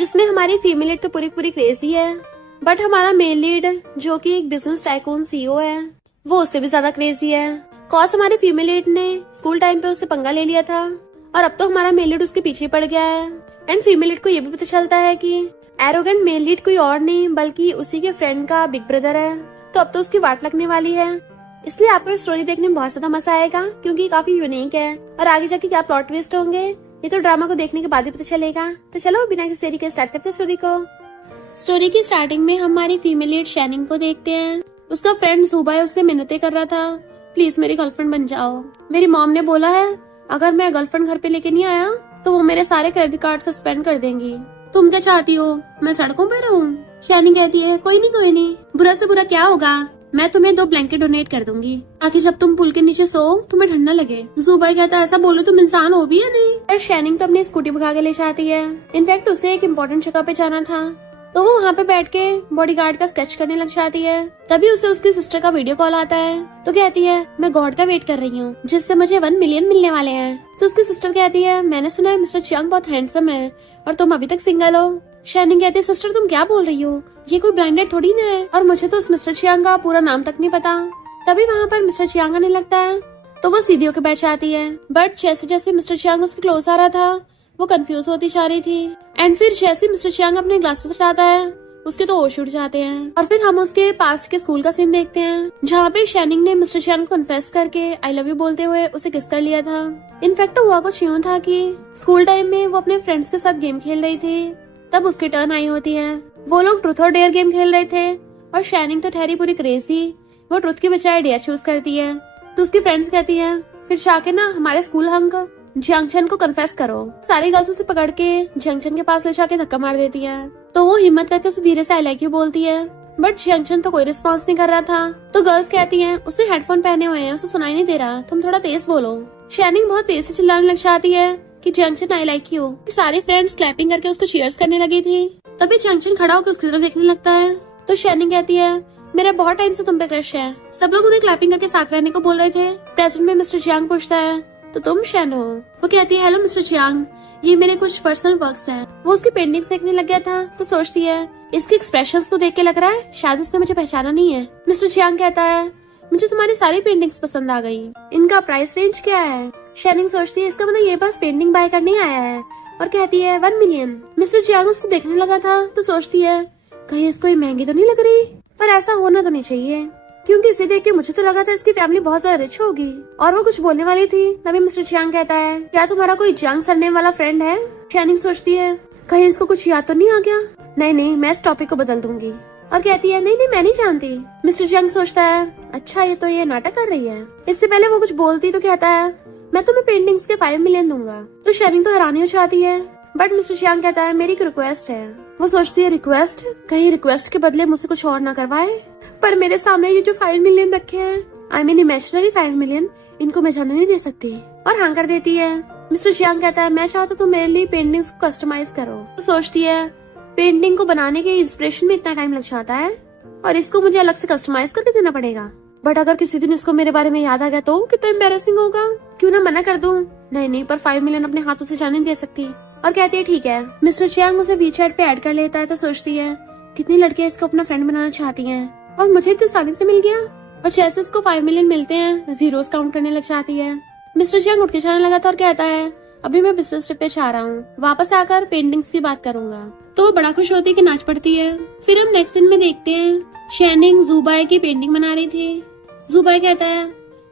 जिसमें हमारी female lead तो पूरी पूरी क्रेजी है, बट हमारा मेल लीड जो कि एक बिजनेस टाइकून सीईओ है वो उससे भी ज्यादा क्रेजी है। कॉज हमारी फीमेल लीड ने स्कूल टाइम पे उससे पंगा ले लिया था और अब तो हमारा मेल लीड उसके पीछे पड़ गया है। एंड फीमेल लीड को ये भी पता चलता है कि एरोगेंट मेल लीड कोई और नहीं बल्कि उसी के फ्रेंड का बिग ब्रदर है, तो अब तो उसकी वाट लगने वाली है। इसलिए आपको स्टोरी देखने में बहुत ज्यादा मजा आएगा क्योंकि काफी यूनिक है और आगे जाके क्या प्लॉट ट्विस्ट होंगे ये तो ड्रामा को देखने के बाद ही पता चलेगा। तो चलो बिना किसी देरी के स्टार्ट करते हैं स्टोरी को। स्टोरी की स्टार्टिंग में हमारी फीमेल लीड शैनिंग को देखते हैं। उसका फ्रेंड जुबाई उससे मिन्नतें कर रहा था, प्लीज मेरी गर्लफ्रेंड बन जाओ। मेरी मॉम ने बोला है अगर मैं गर्लफ्रेंड घर पे लेके नहीं आया तो वो मेरे सारे क्रेडिट कार्ड सस्पेंड कर देंगी। तुम क्या चाहती हो, मैं सड़कों पर रहूं? शैनिंग कहती है कोई नहीं, बुरा से बुरा क्या होगा, मैं तुम्हें 2 ब्लैंकेट डोनेट कर दूंगी ताकि जब तुम पुल के नीचे सो तुम्हें ठंडा लगे। जुबाई कहता है ऐसा बोलो तुम इंसान हो भी या नहीं। और शैनिंग तो अपनी स्कूटी भगा के ले जाती है। इनफैक्ट उसे एक इम्पोर्टेंट जगह पे जाना था तो वो वहाँ पे बैठ के बॉडीगार्ड का स्केच करने लग जाती है। तभी उसे उसकी सिस्टर का वीडियो कॉल आता है तो कहती है मैं गॉड का वेट कर रही हूँ जिससे मुझे 1 मिलियन मिलने वाले हैं। तो उसकी सिस्टर कहती है मैंने सुना है मिस्टर चियांग बहुत हैंडसम है और तुम अभी तक सिंगल हो। शैनिंग कहती है सिस्टर तुम क्या बोल रही हो, ये कोई ब्रांडेड थोड़ी ना है और मुझे तो उस मिस्टर चियांग का पूरा नाम तक नहीं पता। तभी वहाँ पर मिस्टर चियांग आने लगता है तो वो सीधी होकर बैठ जाती है, बट जैसे जैसे मिस्टर चियांग उसके क्लोज आ रहा था वो कंफ्यूज होती जा रही थी। एंड फिर जैसे मिस्टर चियांग अपने ग्लासेस हटाता है उसके तो होश उड़ जाते हैं। और फिर हम उसके पास्ट के स्कूल का सीन देखते हैं जहाँ पे शैनिंग ने मिस्टर चियांग को कन्फेस करके आई लव यू बोलते हुए उसे किस कर लिया था। इनफैक्ट हुआ कुछ यूँ था कि स्कूल टाइम में वो अपने फ्रेंड्स के साथ गेम खेल रही थी, तब उसकी टर्न आई होती है। वो लोग ट्रूथ और डेयर गेम खेल रहे थे और शैनिंग तो ठहरी पूरी क्रेजी, वो ट्रूथ की बजाय डेयर चूज करती है। तो उसकी फ्रेंड्स कहती है फिर जाके ना हमारे स्कूल हंक जंक्शन को कन्फेस करो। सारी गर्ल्स उसे पकड़ के जंक्शन के पास ले जाके धक्का मार देती है तो वो हिम्मत करके उसे धीरे से आई लाइक यू बोलती है, बट जंक्शन तो कोई रिस्पॉन्स नहीं कर रहा था। तो गर्ल्स कहती हैं उसने हेडफोन पहने हुए हैं, उसे सुनाई नहीं दे रहा, तुम थोड़ा तेज बोलो। शैनिंग बहुत तेज से चिल्लाने लग जाती है कि जंक्शन आई लाइक यू। सारे फ्रेंड्स क्लैपिंग करके उसको चीयर्स करने लगी थी। तभी जंक्शन खड़ा होकर उसकी तरफ देखने लगता है तो शैनिंग कहती है मेरा बहुत टाइम से तुम पे क्रश है। सब लोग उन्हें क्लैपिंग करके साथ रहने को बोल रहे थे। प्रेजेंट में मिस्टर चियांग पूछता है तो तुम शैन हो? वो कहती है हेलो मिस्टर चियांग, ये मेरे कुछ पर्सनल वर्क्स हैं। वो उसकी पेंटिंग्स देखने लग गया था तो सोचती है इसके एक्सप्रेशंस को देख के लग रहा है शायद इसने मुझे पहचाना नहीं है। मिस्टर चियांग कहता है मुझे तुम्हारी सारी पेंटिंग्स पसंद आ गई, इनका प्राइस रेंज क्या है? शैनिंग सोचती है इसका मतलब ये बस पेंटिंग बाय करने आया है और कहती है 1 मिलियन। मिस्टर चियांग उसको देखने लगा था तो सोचती है कहीं इसको ये महंगी तो नहीं लग रही, पर ऐसा होना तो नहीं चाहिए क्योंकि इसे देख के मुझे तो लगा था इसकी फैमिली बहुत ज्यादा रिच होगी। और वो कुछ बोलने वाली थी तभी मिस्टर चियांग कहता है क्या तुम्हारा कोई जंग सरनेम वाला फ्रेंड है? शैनिंग सोचती है कहीं इसको कुछ याद तो नहीं आ गया। नहीं मैं इस टॉपिक को बदल दूंगी और कहती है नहीं मैं नहीं जानती। मिस्टर चियांग सोचता है अच्छा ये तो ये नाटक कर रही है। इससे पहले वो कुछ बोलती तो कहता है मैं तुम्हें पेंटिंग्स के 5 मिलियन दूंगा। तो शैनिंग तो हैरानी हो जाती है, बट मिस्टर चियांग कहता है मेरी एक रिक्वेस्ट है। वो सोचती है रिक्वेस्ट, कहीं रिक्वेस्ट के बदले मुझसे कुछ और ना करवाए, पर मेरे सामने ये जो 5 मिलियन रखे हैं आई मीन इमेजिनरी 5 मिलियन, इनको मैं जाने नहीं दे सकती। और हाँ कर देती है। मिस्टर चियांग कहता है मैं चाहता तुम मेरे लिए पेंटिंग्स को कस्टमाइज करो। तो सोचती है पेंटिंग को बनाने के इंस्पिरेशन में इतना टाइम लग जाता है और इसको मुझे अलग से कस्टमाइज करके देना पड़ेगा, बट अगर किसी दिन इसको मेरे बारे में याद आ गया तो कितना एम्बैरेसिंग होगा, क्यों ना मना कर दूं। नहीं पर 5 मिलियन अपने हाथों से जाने नहीं दे सकती। और कहती है ठीक है। मिस्टर चियांग उसे वीचैट पे ऐड कर लेता है तो सोचती है कितनी लड़कियां इसको अपना फ्रेंड बनाना चाहती हैं और मुझे इतनी आसानी से मिल गया। और जैसे उसको 5 मिलियन मिलते हैं जीरोस काउंट करने लग जाती है। मिस्टर चियांग उठ के जाने लगा था और कहता है अभी मैं बिजनेस ट्रिप पे जा रहा हूँ, वापस आकर पेंटिंग्स की बात करूंगा। तो वो बड़ा खुश होती है कि नाच पड़ती है। फिर हम नेक्स्ट सीन में देखते हैं शैनिंग जुबाई की पेंटिंग बना रही थी। जुबाई कहता है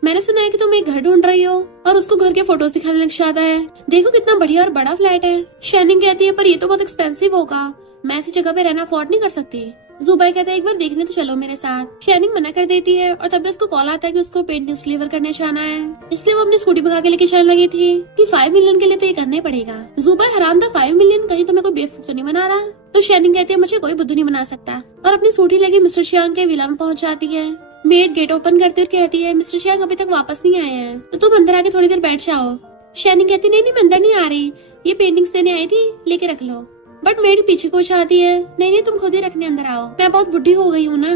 मैंने सुना है कि तुम एक घर ढूंढ रही हो और उसको घर के फोटोज दिखाने लग जाता है, देखो कितना बढ़िया और बड़ा फ्लैट है। शैनिंग कहती है पर ये तो बहुत एक्सपेंसिव होगा, मैं ऐसी जगह पे रहना अफोर्ड नहीं कर सकती। जुबाई कहता है एक बार देखने तो चलो मेरे साथ। शैनिंग मना कर देती है और तभी उसको कॉल आता है कि उसको पेंटिंग्स डिलीवर करने जाना है, इसलिए वो अपनी स्कूटी भगा के लेके जाने लगी थी कि 5 मिलियन के लिए तो ये करना ही पड़ेगा। जुबाई हैरान था 5 मिलियन, कहीं तो मैं कोई बेवकूफ तो नहीं बना रहा। तो शैनिंग कहती है मुझे कोई बुद्धू नहीं बना सकता और अपनी स्कूटी लेके मिस्टर चियांग के विला में पहुंच जाती है। मेड गेट ओपन करते हुए कहती है मिस्टर चियांग अभी तक वापस नहीं आए हैं तो तुम अंदर आके थोड़ी देर बैठ जाओ। शैनिंग कहती नहीं मैं अंदर नहीं आ रही, ये पेंटिंग्स देने आई थी, लेके रख लो। बट मेड पीछे को चाहती है नहीं तुम खुद ही रखने अंदर आओ, मैं बहुत बुढ़ी हो गई हूँ ना।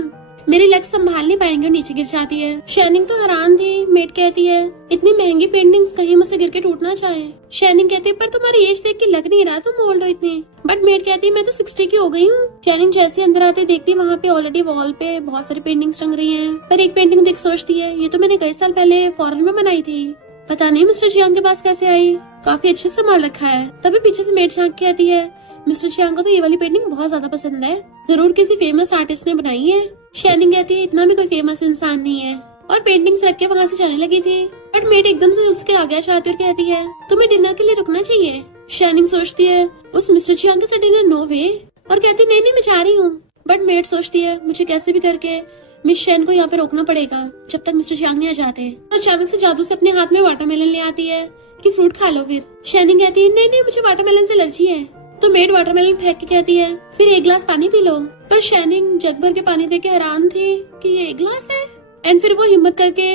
मेरी लेग संभाल नहीं पाएंगे और नीचे गिर जाती है। शाइनिंग तो हैरान थी। मेड कहती है इतनी महंगी पेंटिंग्स कहीं मुझसे गिर के टूट ना जाए। शाइनिंग कहती है पर तुम्हारी एज देख के लग नहीं रहा तुम ओल्ड हो इतनी। बट मेड कहती है मैं तो 60 की हो गई हूँ। शाइनिंग जैसे अंदर आते देखती वहाँ पे ऑलरेडी वॉल पे बहुत सारी पेंटिंग्स टंग रही है। पर एक पेंटिंग देख सोचती है ये तो मैंने कई साल पहले फॉरेन में बनाई थी, पता नहीं मिस्टर जियांग के पास कैसे आई। काफी अच्छे से संभाल रखा है। तभी पीछे से मेड झांक के आती है मिस्टर जियांग को तो ये वाली पेंटिंग बहुत ज्यादा पसंद है, जरूर किसी फेमस आर्टिस्ट ने बनाई है। शाइनिंग कहती है इतना भी कोई फेमस इंसान नहीं है और पेंटिंग्स रख के वहाँ से जाने लगी थी। बट मेड एकदम से उसके आगे जाती और कहती है तुम्हें डिनर के लिए रुकना चाहिए। शाइनिंग सोचती है उस मिस्टर जियांग के साथ डिनर नो वे और कहती नहीं नहीं मैं जा रही हूँ। बट मेड सोचती है मुझे कैसे भी करके मिस शैन को यहाँ पे रोकना पड़ेगा जब तक मिस्टर जियांग नहीं आ जाते। और अचानक से जादू से अपने हाथ में वाटरमेलन ले आती है कि फ्रूट खा लो। फिर शाइनिंग कहती है नहीं नहीं मुझे वाटरमेलन से एलर्जी है। तो मेड वाटरमेलन फेंक के कहती है फिर एक गिलास पानी पी लो। पर शाइनिंग जग भर के पानी देख के हैरान थी कि ये एक गिलास है। एंड फिर वो हिम्मत करके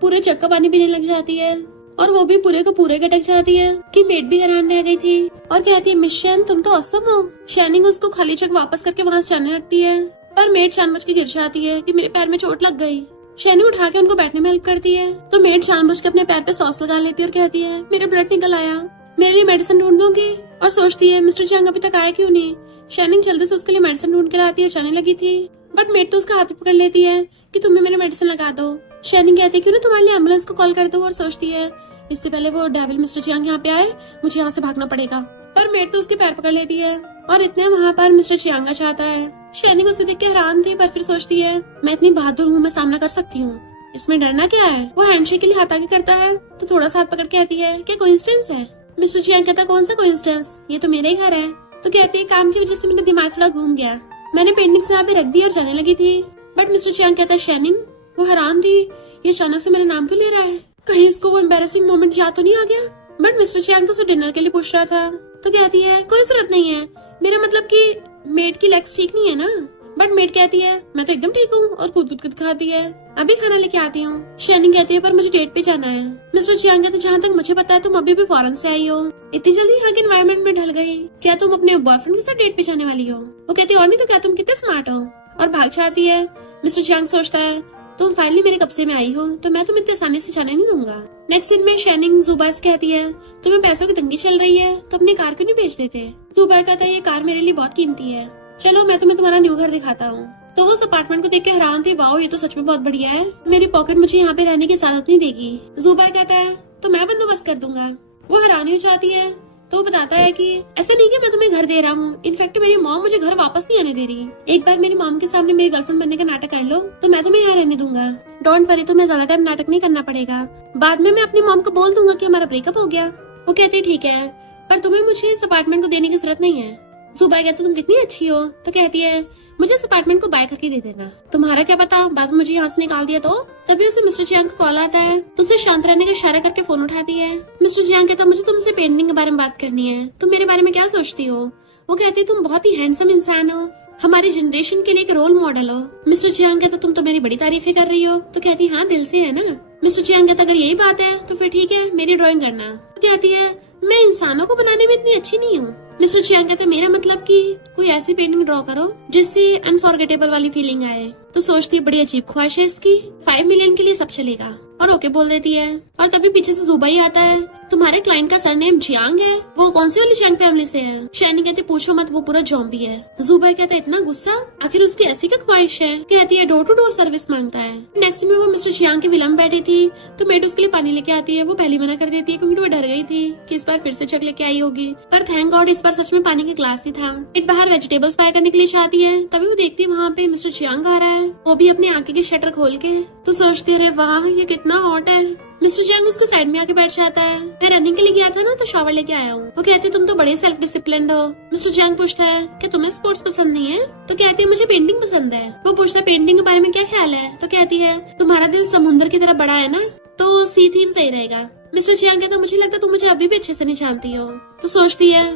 पूरे जग का पानी पीने लग जाती है और वो भी पूरे को पूरे गटक जाती है कि मेड भी हैरान रह गई थी और कहती है मिस शैन तुम तो औसम हो। शाइनिंग उसको खाली जग वापस करके वहाँ से जाने लगती है पर मेड जानबूझ के गिर जाती है कि मेरे पैर में चोट लग गई। शाइनिंग उठा के उनको बैठने में हेल्प करती है तो मेड जानबूझ के अपने पैर पे सॉस लगा लेती है और कहती है मेरे ब्लड निकल आया, मेरे लिए मेडिसिन ढूंढ दूंगी। और सोचती है मिस्टर जियांग अभी तक आया क्यों नहीं। शाइनिंग जल्दी से उसके लिए मेडिसिन ढूंढ के लाती है और जाने लगी थी। बट मेड तो उसका हाथ पकड़ लेती है कि तुम्हें मेरे मेडिसिन लगा दो। शाइनिंग कहती है क्यों ना तुम्हारे लिए एम्बुलेंस को कॉल कर दो। और सोचती है इससे पहले वो डेविल मिस्टर जियांग यहाँ पे आए मुझे यहाँ से भागना पड़ेगा। पर मेड तो उसके पैर पकड़ लेती है और इतने वहाँ पर मिस्टर जियांग आ जाता है। शाइनिंग उसे देख के हैरान थी पर फिर सोचती है मैं इतनी बहादुर हूँ, मैं सामना कर सकती हूँ, इसमें डरना क्या है। वो हैंडशेक के लिए हाथ आगे करता है तो थोड़ा सा हाथ पकड़ के कहती है क्या कोइंसिडेंस है। मिस्टर जियांग कहता कौन सा कोइंसिडेंस, ये तो मेरा ही घर है। तो कहती है काम की वजह से मेरा दिमाग थोड़ा घूम गया, मैंने पेंटिंग्स यहाँ पे रख दी और जाने लगी थी। बट मिस्टर जियांग कहता है शाइनिंग। वो हैरान थी ये अचानक से मेरा नाम क्यों ले रहा है, कहीं इसको वो एम्बैरेसिंग मोमेंट याद तो नहीं आ गया। बट मिस्टर जियांग तो उसे डिनर के लिए पूछ रहा था तो कहती है कोई जरूरत नहीं है, मेरा मतलब कि मेड की लेग्स ठीक नहीं है ना। बट मेड कहती है मैं तो एकदम ठीक हूँ और कूद कूद कर खाती है, अभी खाना लेके आती हूँ। शाइनिंग कहती है पर मुझे डेट पे जाना है। मिस्टर जियांग कहते जहाँ तक मुझे पता है तुम अभी भी फॉरेन से आई हो, इतनी जल्दी यहाँ के एनवायरनमेंट में ढल गई, क्या तुम अपने बॉयफ्रेंड के साथ डेट पे जाने वाली हो। वो कहती है और नहीं तो क्या तुम कितने स्मार्ट हो और भाग जाती है। मिस्टर जियांग सोचता है तुम फाइनली मेरे कब्जे में आई हो तो मैं तुम्हें इतनी आसानी से जाने नहीं दूंगा। नेक्स्ट सीन में शाइनिंग जुबा से कहती है तुम्हें पैसों की तंगी चल रही है तो अपनी कार क्यों नहीं बेच देते। जुबा कहता है ये कार मेरे लिए बहुत कीमती है, चलो मैं तुम्हें तुम्हारा न्यू घर दिखाता हूँ। तो वो उस अपार्टमेंट को देख के हैरान थे, वाओ ये तो सच में बहुत बढ़िया है, मेरी पॉकेट मुझे यहाँ पे रहने की इजाजत नहीं देगी। जुबा कहता है तो मैं बंदोबस्त कर दूंगा। वो हैरानी हो जाती है तो वो बताता है कि ऐसा नहीं कि मैं तुम्हें घर दे रहा हूँ, इनफैक्ट मेरी मॉम मुझे घर वापस नहीं आने दे रही। एक बार मेरी मॉम के सामने मेरी गर्लफ्रेंड बनने का नाटक कर लो तो मैं तुम्हें यहाँ रहने दूंगा। डोंट वरी तुम्हें ज्यादा टाइम नाटक नहीं करना पड़ेगा, बाद में मैं अपनी मॉम को बोल दूंगा कि हमारा ब्रेकअप हो गया। वो कहती है ठीक है पर तुम्हें मुझे इस अपार्टमेंट को देने की जरूरत नहीं है। जुबा कहती तुम कितनी अच्छी हो तो कहती है मुझे इस अपार्टमेंट को बाय करके दे देना, तुम्हारा क्या पता बाद में मुझे यहाँ से निकाल दिया तो। तभी उसे मिस्टर जियांग का कॉल आता है तो उसे शांत रहने का इशारा करके फोन उठाती है। मिस्टर जियांग कहता मुझे तुमसे पेंटिंग के बारे में बात करनी है, तुम मेरे बारे में क्या सोचती हो। वो कहती तुम बहुत ही हैंडसम इंसान हो, हमारी जनरेशन के लिए एक रोल मॉडल हो। मिस्टर जियांग कहता तुम तो मेरी बड़ी तारीफें कर रही हो। तो कहती हाँ दिल से है ना। मिस्टर जियांग कहता अगर यही बात है तो फिर ठीक है मेरी ड्राइंग करना। तो कहती है मैं इंसानों को बनाने में इतनी अच्छी नहीं हूँ। मिस्टर जियांग कहते मेरा मतलब कि कोई ऐसी पेंटिंग ड्रॉ करो जिससे अनफॉरगेटेबल वाली फीलिंग आए। तो सोचती है बड़ी अजीब ख्वाहिश है इसकी, 5 मिलियन के लिए सब चलेगा और ओके बोल देती है। और तभी पीछे से जुबा ही आता है तुम्हारे क्लाइंट का सरनेम जियांग है, वो कौन सी वाली जियांग फैमिली से है। शाइनिंग कहती पूछो मत वो पूरा जॉम्बी है। जुबा कहता इतना गुस्सा, आखिर उसकी ऐसी क्या ख्वाहिश है। कहती है डोर टू डोर सर्विस मांगता है। नेक्स्ट में वो मिस्टर जियांग के विला में बैठी थी तो मेड उसके लिए पानी लेके आती है। वो पहले मना कर देती है क्योंकि वो डर गई थी कि इस बार फिर से जग लेके आई होगी, पर थैंक गॉड इस बार सच में पानी का ग्लास ही था। मेड बाहर वेजिटेबल्स बाय करने के लिए चाहती है तभी वो देखती है वहाँ पे मिस्टर जियांग आ रहा है, वो भी अपनी आंखें की शटर खोल के। तो सोचती रहे वाह ये कितना हॉट है। मिस्टर जियांग उसके साइड में आके बैठ जाता है। मैं रनिंग के लिए गया था ना तो शॉवर लेके आया हूँ। वो कहती तुम तो बड़े सेल्फ डिसिप्लिन्ड हो। मिस्टर जियांग पूछता है कि तुम्हें स्पोर्ट्स पसंद नहीं है। तो कहती है मुझे पेंटिंग पसंद है। वो पूछता है पेंटिंग के बारे में क्या ख्याल है। तो कहती है तुम्हारा दिल समुद्र की तरह बड़ा है ना तो सी थीम सही रहेगा। मिस्टर जियांग कहता मुझे लगता तुम मुझे अभी भी अच्छे से नहीं जानती हो। तो सोचती है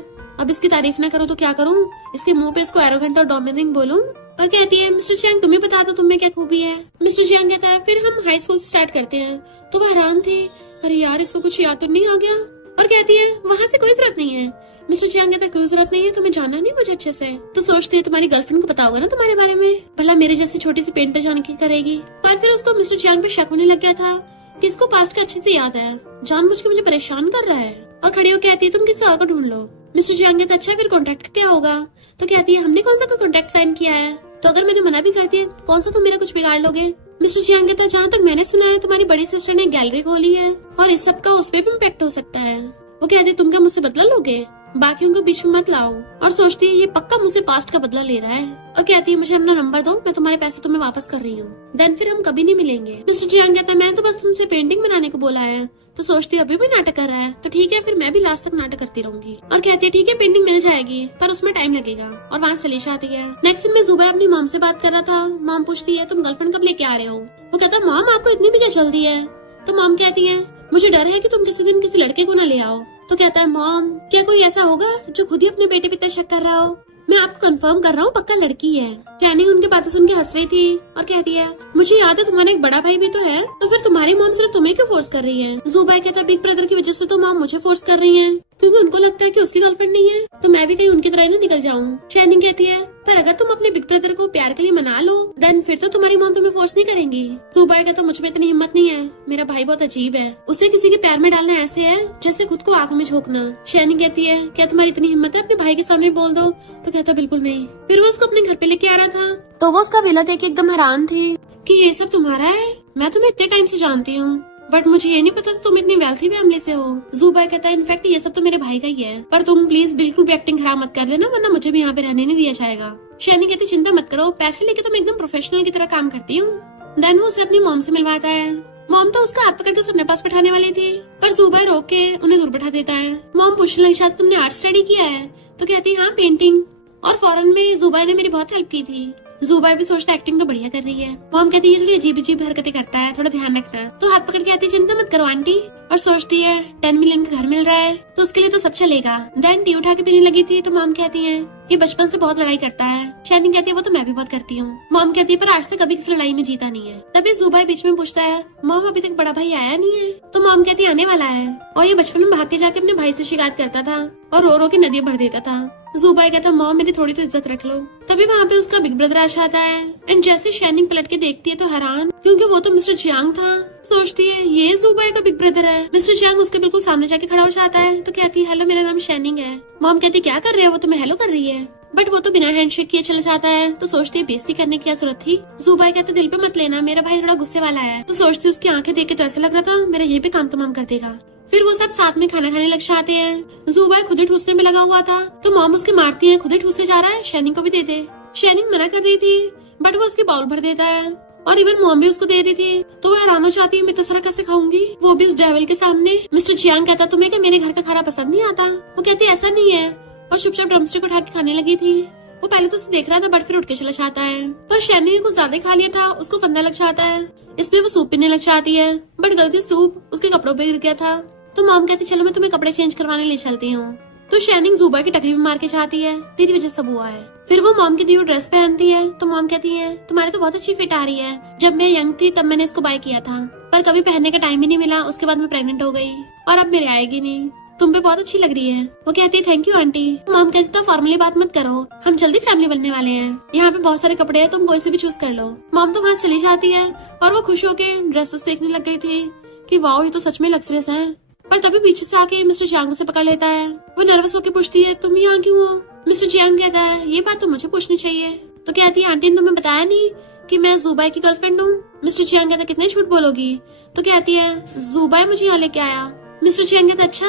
अब इसकी तारीफ ना करूँ तो क्या करूँ, इसके मुंह पे इसको एरोगेंट और डोमिनेटिंग बोलूं। और कहती है मिस्टर जियांग तुम ही बता दो तुम में क्या खूबी है। मिस्टर जियांग कहता है फिर हम हाई स्कूल से स्टार्ट करते हैं। तो वो हैरान थी, अरे यार इसको कुछ याद तो नहीं आ गया। और कहती है वहाँ से कोई जरूरत नहीं है, मिस्टर जियांग कहता कोई जरूरत नहीं है, तुम्हें जानना नहीं मुझे अच्छे से। तो सोचती है तुम्हारी गर्लफ्रेंड को पता होगा ना तुम्हारे बारे में, भला मेरे जैसी छोटी सी पेंटर जान की करेगी। पर फिर उसको मिस्टर जियांग पे शक होने लग गया था कि इसको पास्ट का अच्छे से याद है, जानबूझ के मुझे परेशान कर रहा है। और खड़ी होकर कहती है तुम किसी और को ढूंढ लो। मिस्टर जियांग कहता अच्छा फिर कॉन्ट्रैक्ट का क्या होगा? तो कहती है हमने कौन सा कॉन्ट्रैक्ट साइन किया है, तो अगर मैंने मना भी कर दिया कौन सा तुम मेरा कुछ बिगाड़ लोगे? मिस्टर जियांग कहता जहाँ तक मैंने सुना है तुम्हारी बड़ी सिस्टर ने गैलरी खोली है और इस सब का उस पर भी इम्पैक्ट हो सकता है। वो कहती है तुम क्या मुझसे बदला लोगे, बाकियों को बीच में मत लाओ। और सोचती है ये पक्का मुझसे पास्ट का बदला ले रहा है और कहती है मुझे अपना नंबर दो, मैं तुम्हारे पैसे तुम्हें वापस कर रही हूँ, देन फिर हम कभी नहीं मिलेंगे। मिस्टर जियांग कहता है मैं तो बस तुमसे पेंटिंग बनाने को बोला है। तो सोचती है अभी भी नाटक कर रहा है, तो ठीक है फिर मैं भी लास्ट तक नाटक करती रहूंगी। और कहती है ठीक है पेंटिंग मिल जाएगी पर उसमें टाइम लगेगा। और वहाँ चली जाती है। नेक्स्ट सीन में जुबैर अपनी मॉम से बात कर रहा था। मॉम पूछती है तुम गर्लफ्रेंड कब लेके आ रहे हो? वो कहता है मॉम आपको इतनी भी क्या जल्दी है? तो मॉम कहती है मुझे डर है कि तुम किसी दिन किसी लड़के को न ले आओ। तो कहता है मॉम क्या कोई ऐसा होगा जो खुद ही अपने बेटे पे इतना शक कर रहा हो? मैं आपको कंफर्म कर रहा हूँ पक्का लड़की है। चैनिंग उनकी बातें सुन के हंस रही थी और कहती है मुझे याद है तुम्हारा एक बड़ा भाई भी तो है, तो फिर तुम्हारी मॉम सिर्फ तुम्हें क्यों फोर्स कर रही है? जुबैर कहता है बिग ब्रदर की वजह से तो मॉम मुझे फोर्स कर रही है क्योंकि उनको लगता है कि उसकी गर्लफ्रेंड नहीं है तो मैं भी कहीं उनकी तरह ही ना निकल जाऊँ। चैनिंग कहती है पर अगर तुम अपने बिग ब्रदर को प्यार के लिए मना लो देन फिर तो तुम्हारी मॉम तुम्हें फोर्स नहीं करेंगी। जुबैर कहता मुझ में इतनी हिम्मत नहीं है, मेरा भाई बहुत अजीब है, उसे किसी के प्यार में डालना ऐसे है जैसे खुद को आग में झोंकना। चैनिंग कहती है क्या तुम्हारी इतनी हिम्मत है अपने भाई के सामने बोल दो? तो कहता बिल्कुल नहीं। फिर वो उसको अपने घर पे लेके आ रहा था तो वो उसका विला देख के एकदम हैरान थी कि ये सब तुम्हारा है, मैं तुम्हें इतने टाइम से जानती हूँ बट मुझे ये नहीं पता था तुम इतनी वेल्थी फैमिली से हो। जुबैर कहता है इनफैक्ट ये सब तो मेरे भाई का ही है, पर तुम प्लीज बिल्कुल भी एक्टिंग खराब मत कर देना वरना मुझे भी यहाँ पे रहने नहीं दिया जाएगा। शैनी कहती चिंता मत करो, पैसे लेके तो मैं एकदम प्रोफेशनल की तरह काम करती हूँ। देन वो उसे अपनी मॉम से मिलवाता है। मॉम तो उसका हाथ पकड़ के उसे अपने पास बैठाने वाली थी पर जुबैर रोक के उन्हें दूर बैठा देता है। मॉम पूछने लगी शायद तुमने आर्ट स्टडी किया है? तो कहती है हाँ पेंटिंग, और फॉरेन में जुबैर ने मेरी बहुत हेल्प की थी। जुबैर भी सोचता एक्टिंग तो बढ़िया कर रही है। मॉम कहती है ये थोड़ी अजीब अजीब हरकतें करता है, थोड़ा ध्यान रखना। तो हाथ पकड़ के आती चिंता मत करो आंटी, और सोचती है 10 मिलियन का घर मिल रहा है तो उसके लिए तो सब चलेगा। देन टी उठा के पीने लगी थी तो मॉम कहती है ये बचपन से बहुत लड़ाई करता है। शैनिंग कहती है वो तो मैं भी बहुत करती हूँ। मॉम कहती है पर आज तक कभी किसी लड़ाई में जीता नहीं है। तभी जुबैर बीच में पूछता है मॉम अभी तक बड़ा भाई आया नहीं है? तो मॉम कहती है आने वाला है, और ये बचपन में भाग के जाके अपने भाई से शिकायत करता था और रो रो के नदियां भर देता था। जुबैर कहता मॉम मेरी थोड़ी तो इज्जत रख लो। तभी वहाँ पे उसका बिग ब्रदर आ जाता है एंड जैसे शैनिंग पलट के देखती है तो हैरान क्योंकि वो तो मिस्टर जियांग था। सोचती है ये जुबैर का बिग ब्रदर है। मिस्टर जियांग उसके बिल्कुल सामने जाके खड़ा हो जाता है तो कहती है हेलो मेरा नाम शैनिंग है। मॉम कहती क्या कर रहे हो? वो तुम्हें हेलो कर रही है बट वो तो बिना हैंडशेक किए चला जाता है। तो सोचती है बेइज्जती करने की क्या जरूरत थी। जुबैर कहते दिल पे मत लेना, मेरा भाई थोड़ा गुस्से वाला है। तो सोचती उसकी आंखें देख के तो ऐसा लग रहा था मेरा यहीं पे काम तमाम कर देगा। फिर वो सब साथ में खाना खाने लग जाते हैं। जुबैर खुद ही ठूसने में लगा हुआ था तो मॉम उसके मारती है खुद ही ठूसने जा रहा है, शैनिंग को भी दे दे। शैनिंग मना कर रही थी बट वो उसकी बाउल भर देता है और इवन मॉम भी उसको दे दी थी तो वो हैरान हो जाती है मैं इतना सारा कैसे खाऊंगी, वो भी इस डेविल के सामने। मिस्टर जियांग कहता तुम्हें क्या मेरे घर का खाना पसंद नहीं आता? वो कहती ऐसा नहीं है और चुपचाप ड्रमस्टिक उठा के खाने लगी थी। वो पहले तो उसे देख रहा था बट फिर उठ के चला जाता है, पर शैनी ने कुछ ज्यादा खा लिया था, उसको फंदा लग जाता है इसलिए वो सूप पीने लग जाती है बट गलती सूप उसके कपड़ों पे गिर गया था। तो मॉम कहती चलो मैं तुम्हें कपड़े चेंज करवाने ले चलती हूँ। तो शैनिंग जुबैर की टकली में मार के जाती है तेरी वजह सब हुआ है। फिर वो मॉम की दी हुई ड्रेस पहनती है तो मॉम कहती है तुम्हारी तो बहुत अच्छी फिट आ रही है, जब मैं यंग थी तब मैंने इसको बाय किया था पर कभी पहनने का टाइम ही नहीं मिला, उसके बाद मैं प्रेग्नेंट हो गई और अब मेरे आएगी नहीं, तुम पे बहुत अच्छी लग रही है। वो कहती है थैंक यू आंटी। मॉम कहती तो फॉर्मली बात मत करो, हम जल्दी फैमिली बनने वाले हैं, यहाँ पे बहुत सारे कपड़े हैं तुम कोई से भी चूज कर लो। मॉम तो वहाँ चली जाती है और वो खुश होके ड्रेसेस देखने लग गई थी कि वाओ ये तो सच में लग्जरियस है। पर तभी पीछे से आके मिस्टर जियांग से पकड़ लेता है। वो नर्वस होकर पूछती है तुम यहाँ क्यों हो? मिस्टर जियांग कहता है ये बात तो मुझे पूछनी चाहिए। तो कहती है आंटी ने तुम्हें बताया नहीं कि मैं जुबैर की गर्लफ्रेंड हूँ? मिस्टर जियांग कहता कितने झूठ बोलोगी? तो कहती है जुबैर मुझे यहाँ लेके आया। मिस्टर जियांग कहता अच्छा,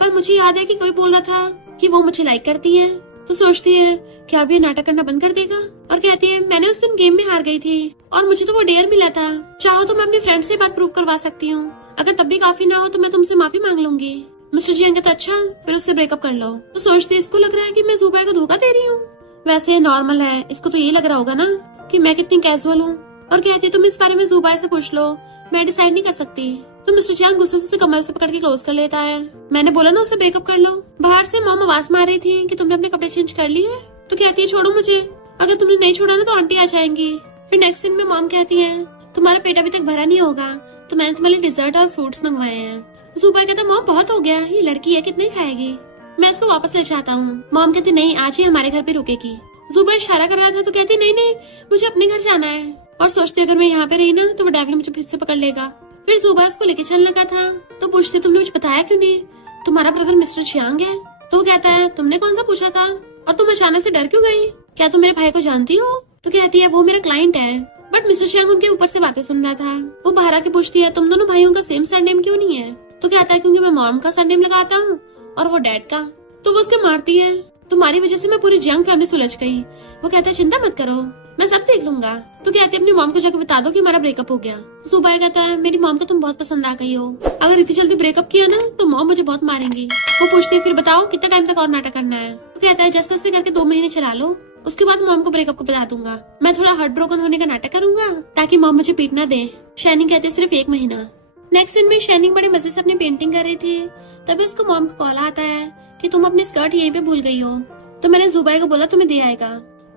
पर मुझे याद है कि कोई बोल रहा था कि वो मुझे लाइक करती है। तो सोचती है क्या अभी नाटक करना बंद कर देगा और कहती है मैंने उस दिन गेम में हार गई थी और मुझे तो वो डेयर मिला था, चाहो तो मैं अपने फ्रेंड से बात प्रूव करवा सकती हूँ, अगर तब भी काफी ना हो तो मैं तुमसे माफी मांग लूंगी। मिस्टर जियांग कहता अच्छा फिर उससे ब्रेकअप कर लो। तो सोचती इसको लग रहा है कि मैं जुबैर को धोखा दे रही हूँ, वैसे नॉर्मल है, इसको तो ये लग रहा होगा ना कि मैं कितनी कैजुअल हूँ। और कहती है तुम इस बारे में जुबैर से पूछ लो, मैं डिसाइड नहीं कर सकती। तो मिस्टर जियांग गुस्से से कमर से पकड़ के क्लोज कर लेता है। मैंने बोला ना उससे ब्रेकअप कर लो। बाहर से मॉम आवाज मार रही थी कि तुमने अपने कपड़े चेंज कर लिए। तो कहती है छोड़ो मुझे, अगर तुमने नहीं छोड़ा ना तो आंटी आ जाएंगी। फिर नेक्स्ट सीन में मॉम कहती है तुम्हारा पेट अभी तक भरा नहीं होगा तो मैंने तुम्हारे डिजर्ट और फ्रूट्स मंगवाए हैं। जुबैर कहता मॉम बहुत हो गया, ये लड़की है कितने खाएगी? मैं इसको वापस ले जाता हूँ। मॉम कहती नहीं, आज ही हमारे घर पे रुकेगी। जुबा इशारा कर रहा था तो कहती नहीं नहीं, मुझे अपने घर जाना है। और सोचती अगर मैं यहाँ पे रही ना तो वो डेविल मुझे फिर से पकड़ लेगा। फिर जुबा उसको लेके चलने लगा था तो पूछती तुमने मुझे बताया क्यों नहीं, तुम्हारा ब्रदर मिस्टर चियांग है। तो वो कहता है तुमने कौन सा पूछा था, और तुम अचानक से डर क्यों गई, क्या तुम मेरे भाई को जानती हो। तो कहती है वो मेरा क्लाइंट है। बट मिस्टर चियांग उनके ऊपर से बातें सुन रहा था। वो बाहर आके पूछती है तुम दोनों भाइयों का सेम सरनेम क्यों नहीं है। तो कहता है क्योंकि मैं मॉम का सरनेम लगाता हूँ और वो डैड का। तो वो उसके मारती है, तुम्हारी वजह से मैं पूरी जियांग फैमिली सुलझ गई। वो कहता है चिंता मत करो, मैं सब देख लूंगा। तो कहते अपनी मॉम को जाकर बता दो कि हमारा ब्रेकअप हो गया। सुबह कहता है मेरी मॉम को तुम बहुत पसंद आ गई हो, अगर इतनी जल्दी ब्रेकअप किया ना तो मॉम मुझे बहुत मारेंगी। वो पूछती है फिर बताओ कितना टाइम तक और नाटक करना है। तो कहता है जैसे तैसे करके 2 महीने चला लो, उसके बाद मॉम को ब्रेकअप को बता दूंगा। मैं थोड़ा हार्ट ब्रोकन होने का नाटक करूंगा ताकि मॉम मुझे पीटना दे। शैनिंग कहते हैं सिर्फ 1 महीना। नेक्स्ट सीन में शैनिंग बड़े मजे से अपनी पेंटिंग कर रही थी, तभी उसको मॉम का कॉल आता है कि तुम अपनी स्कर्ट यहीं पे भूल गई हो। तो मैंने जुबाई को बोला तुम्हें दे आएगा।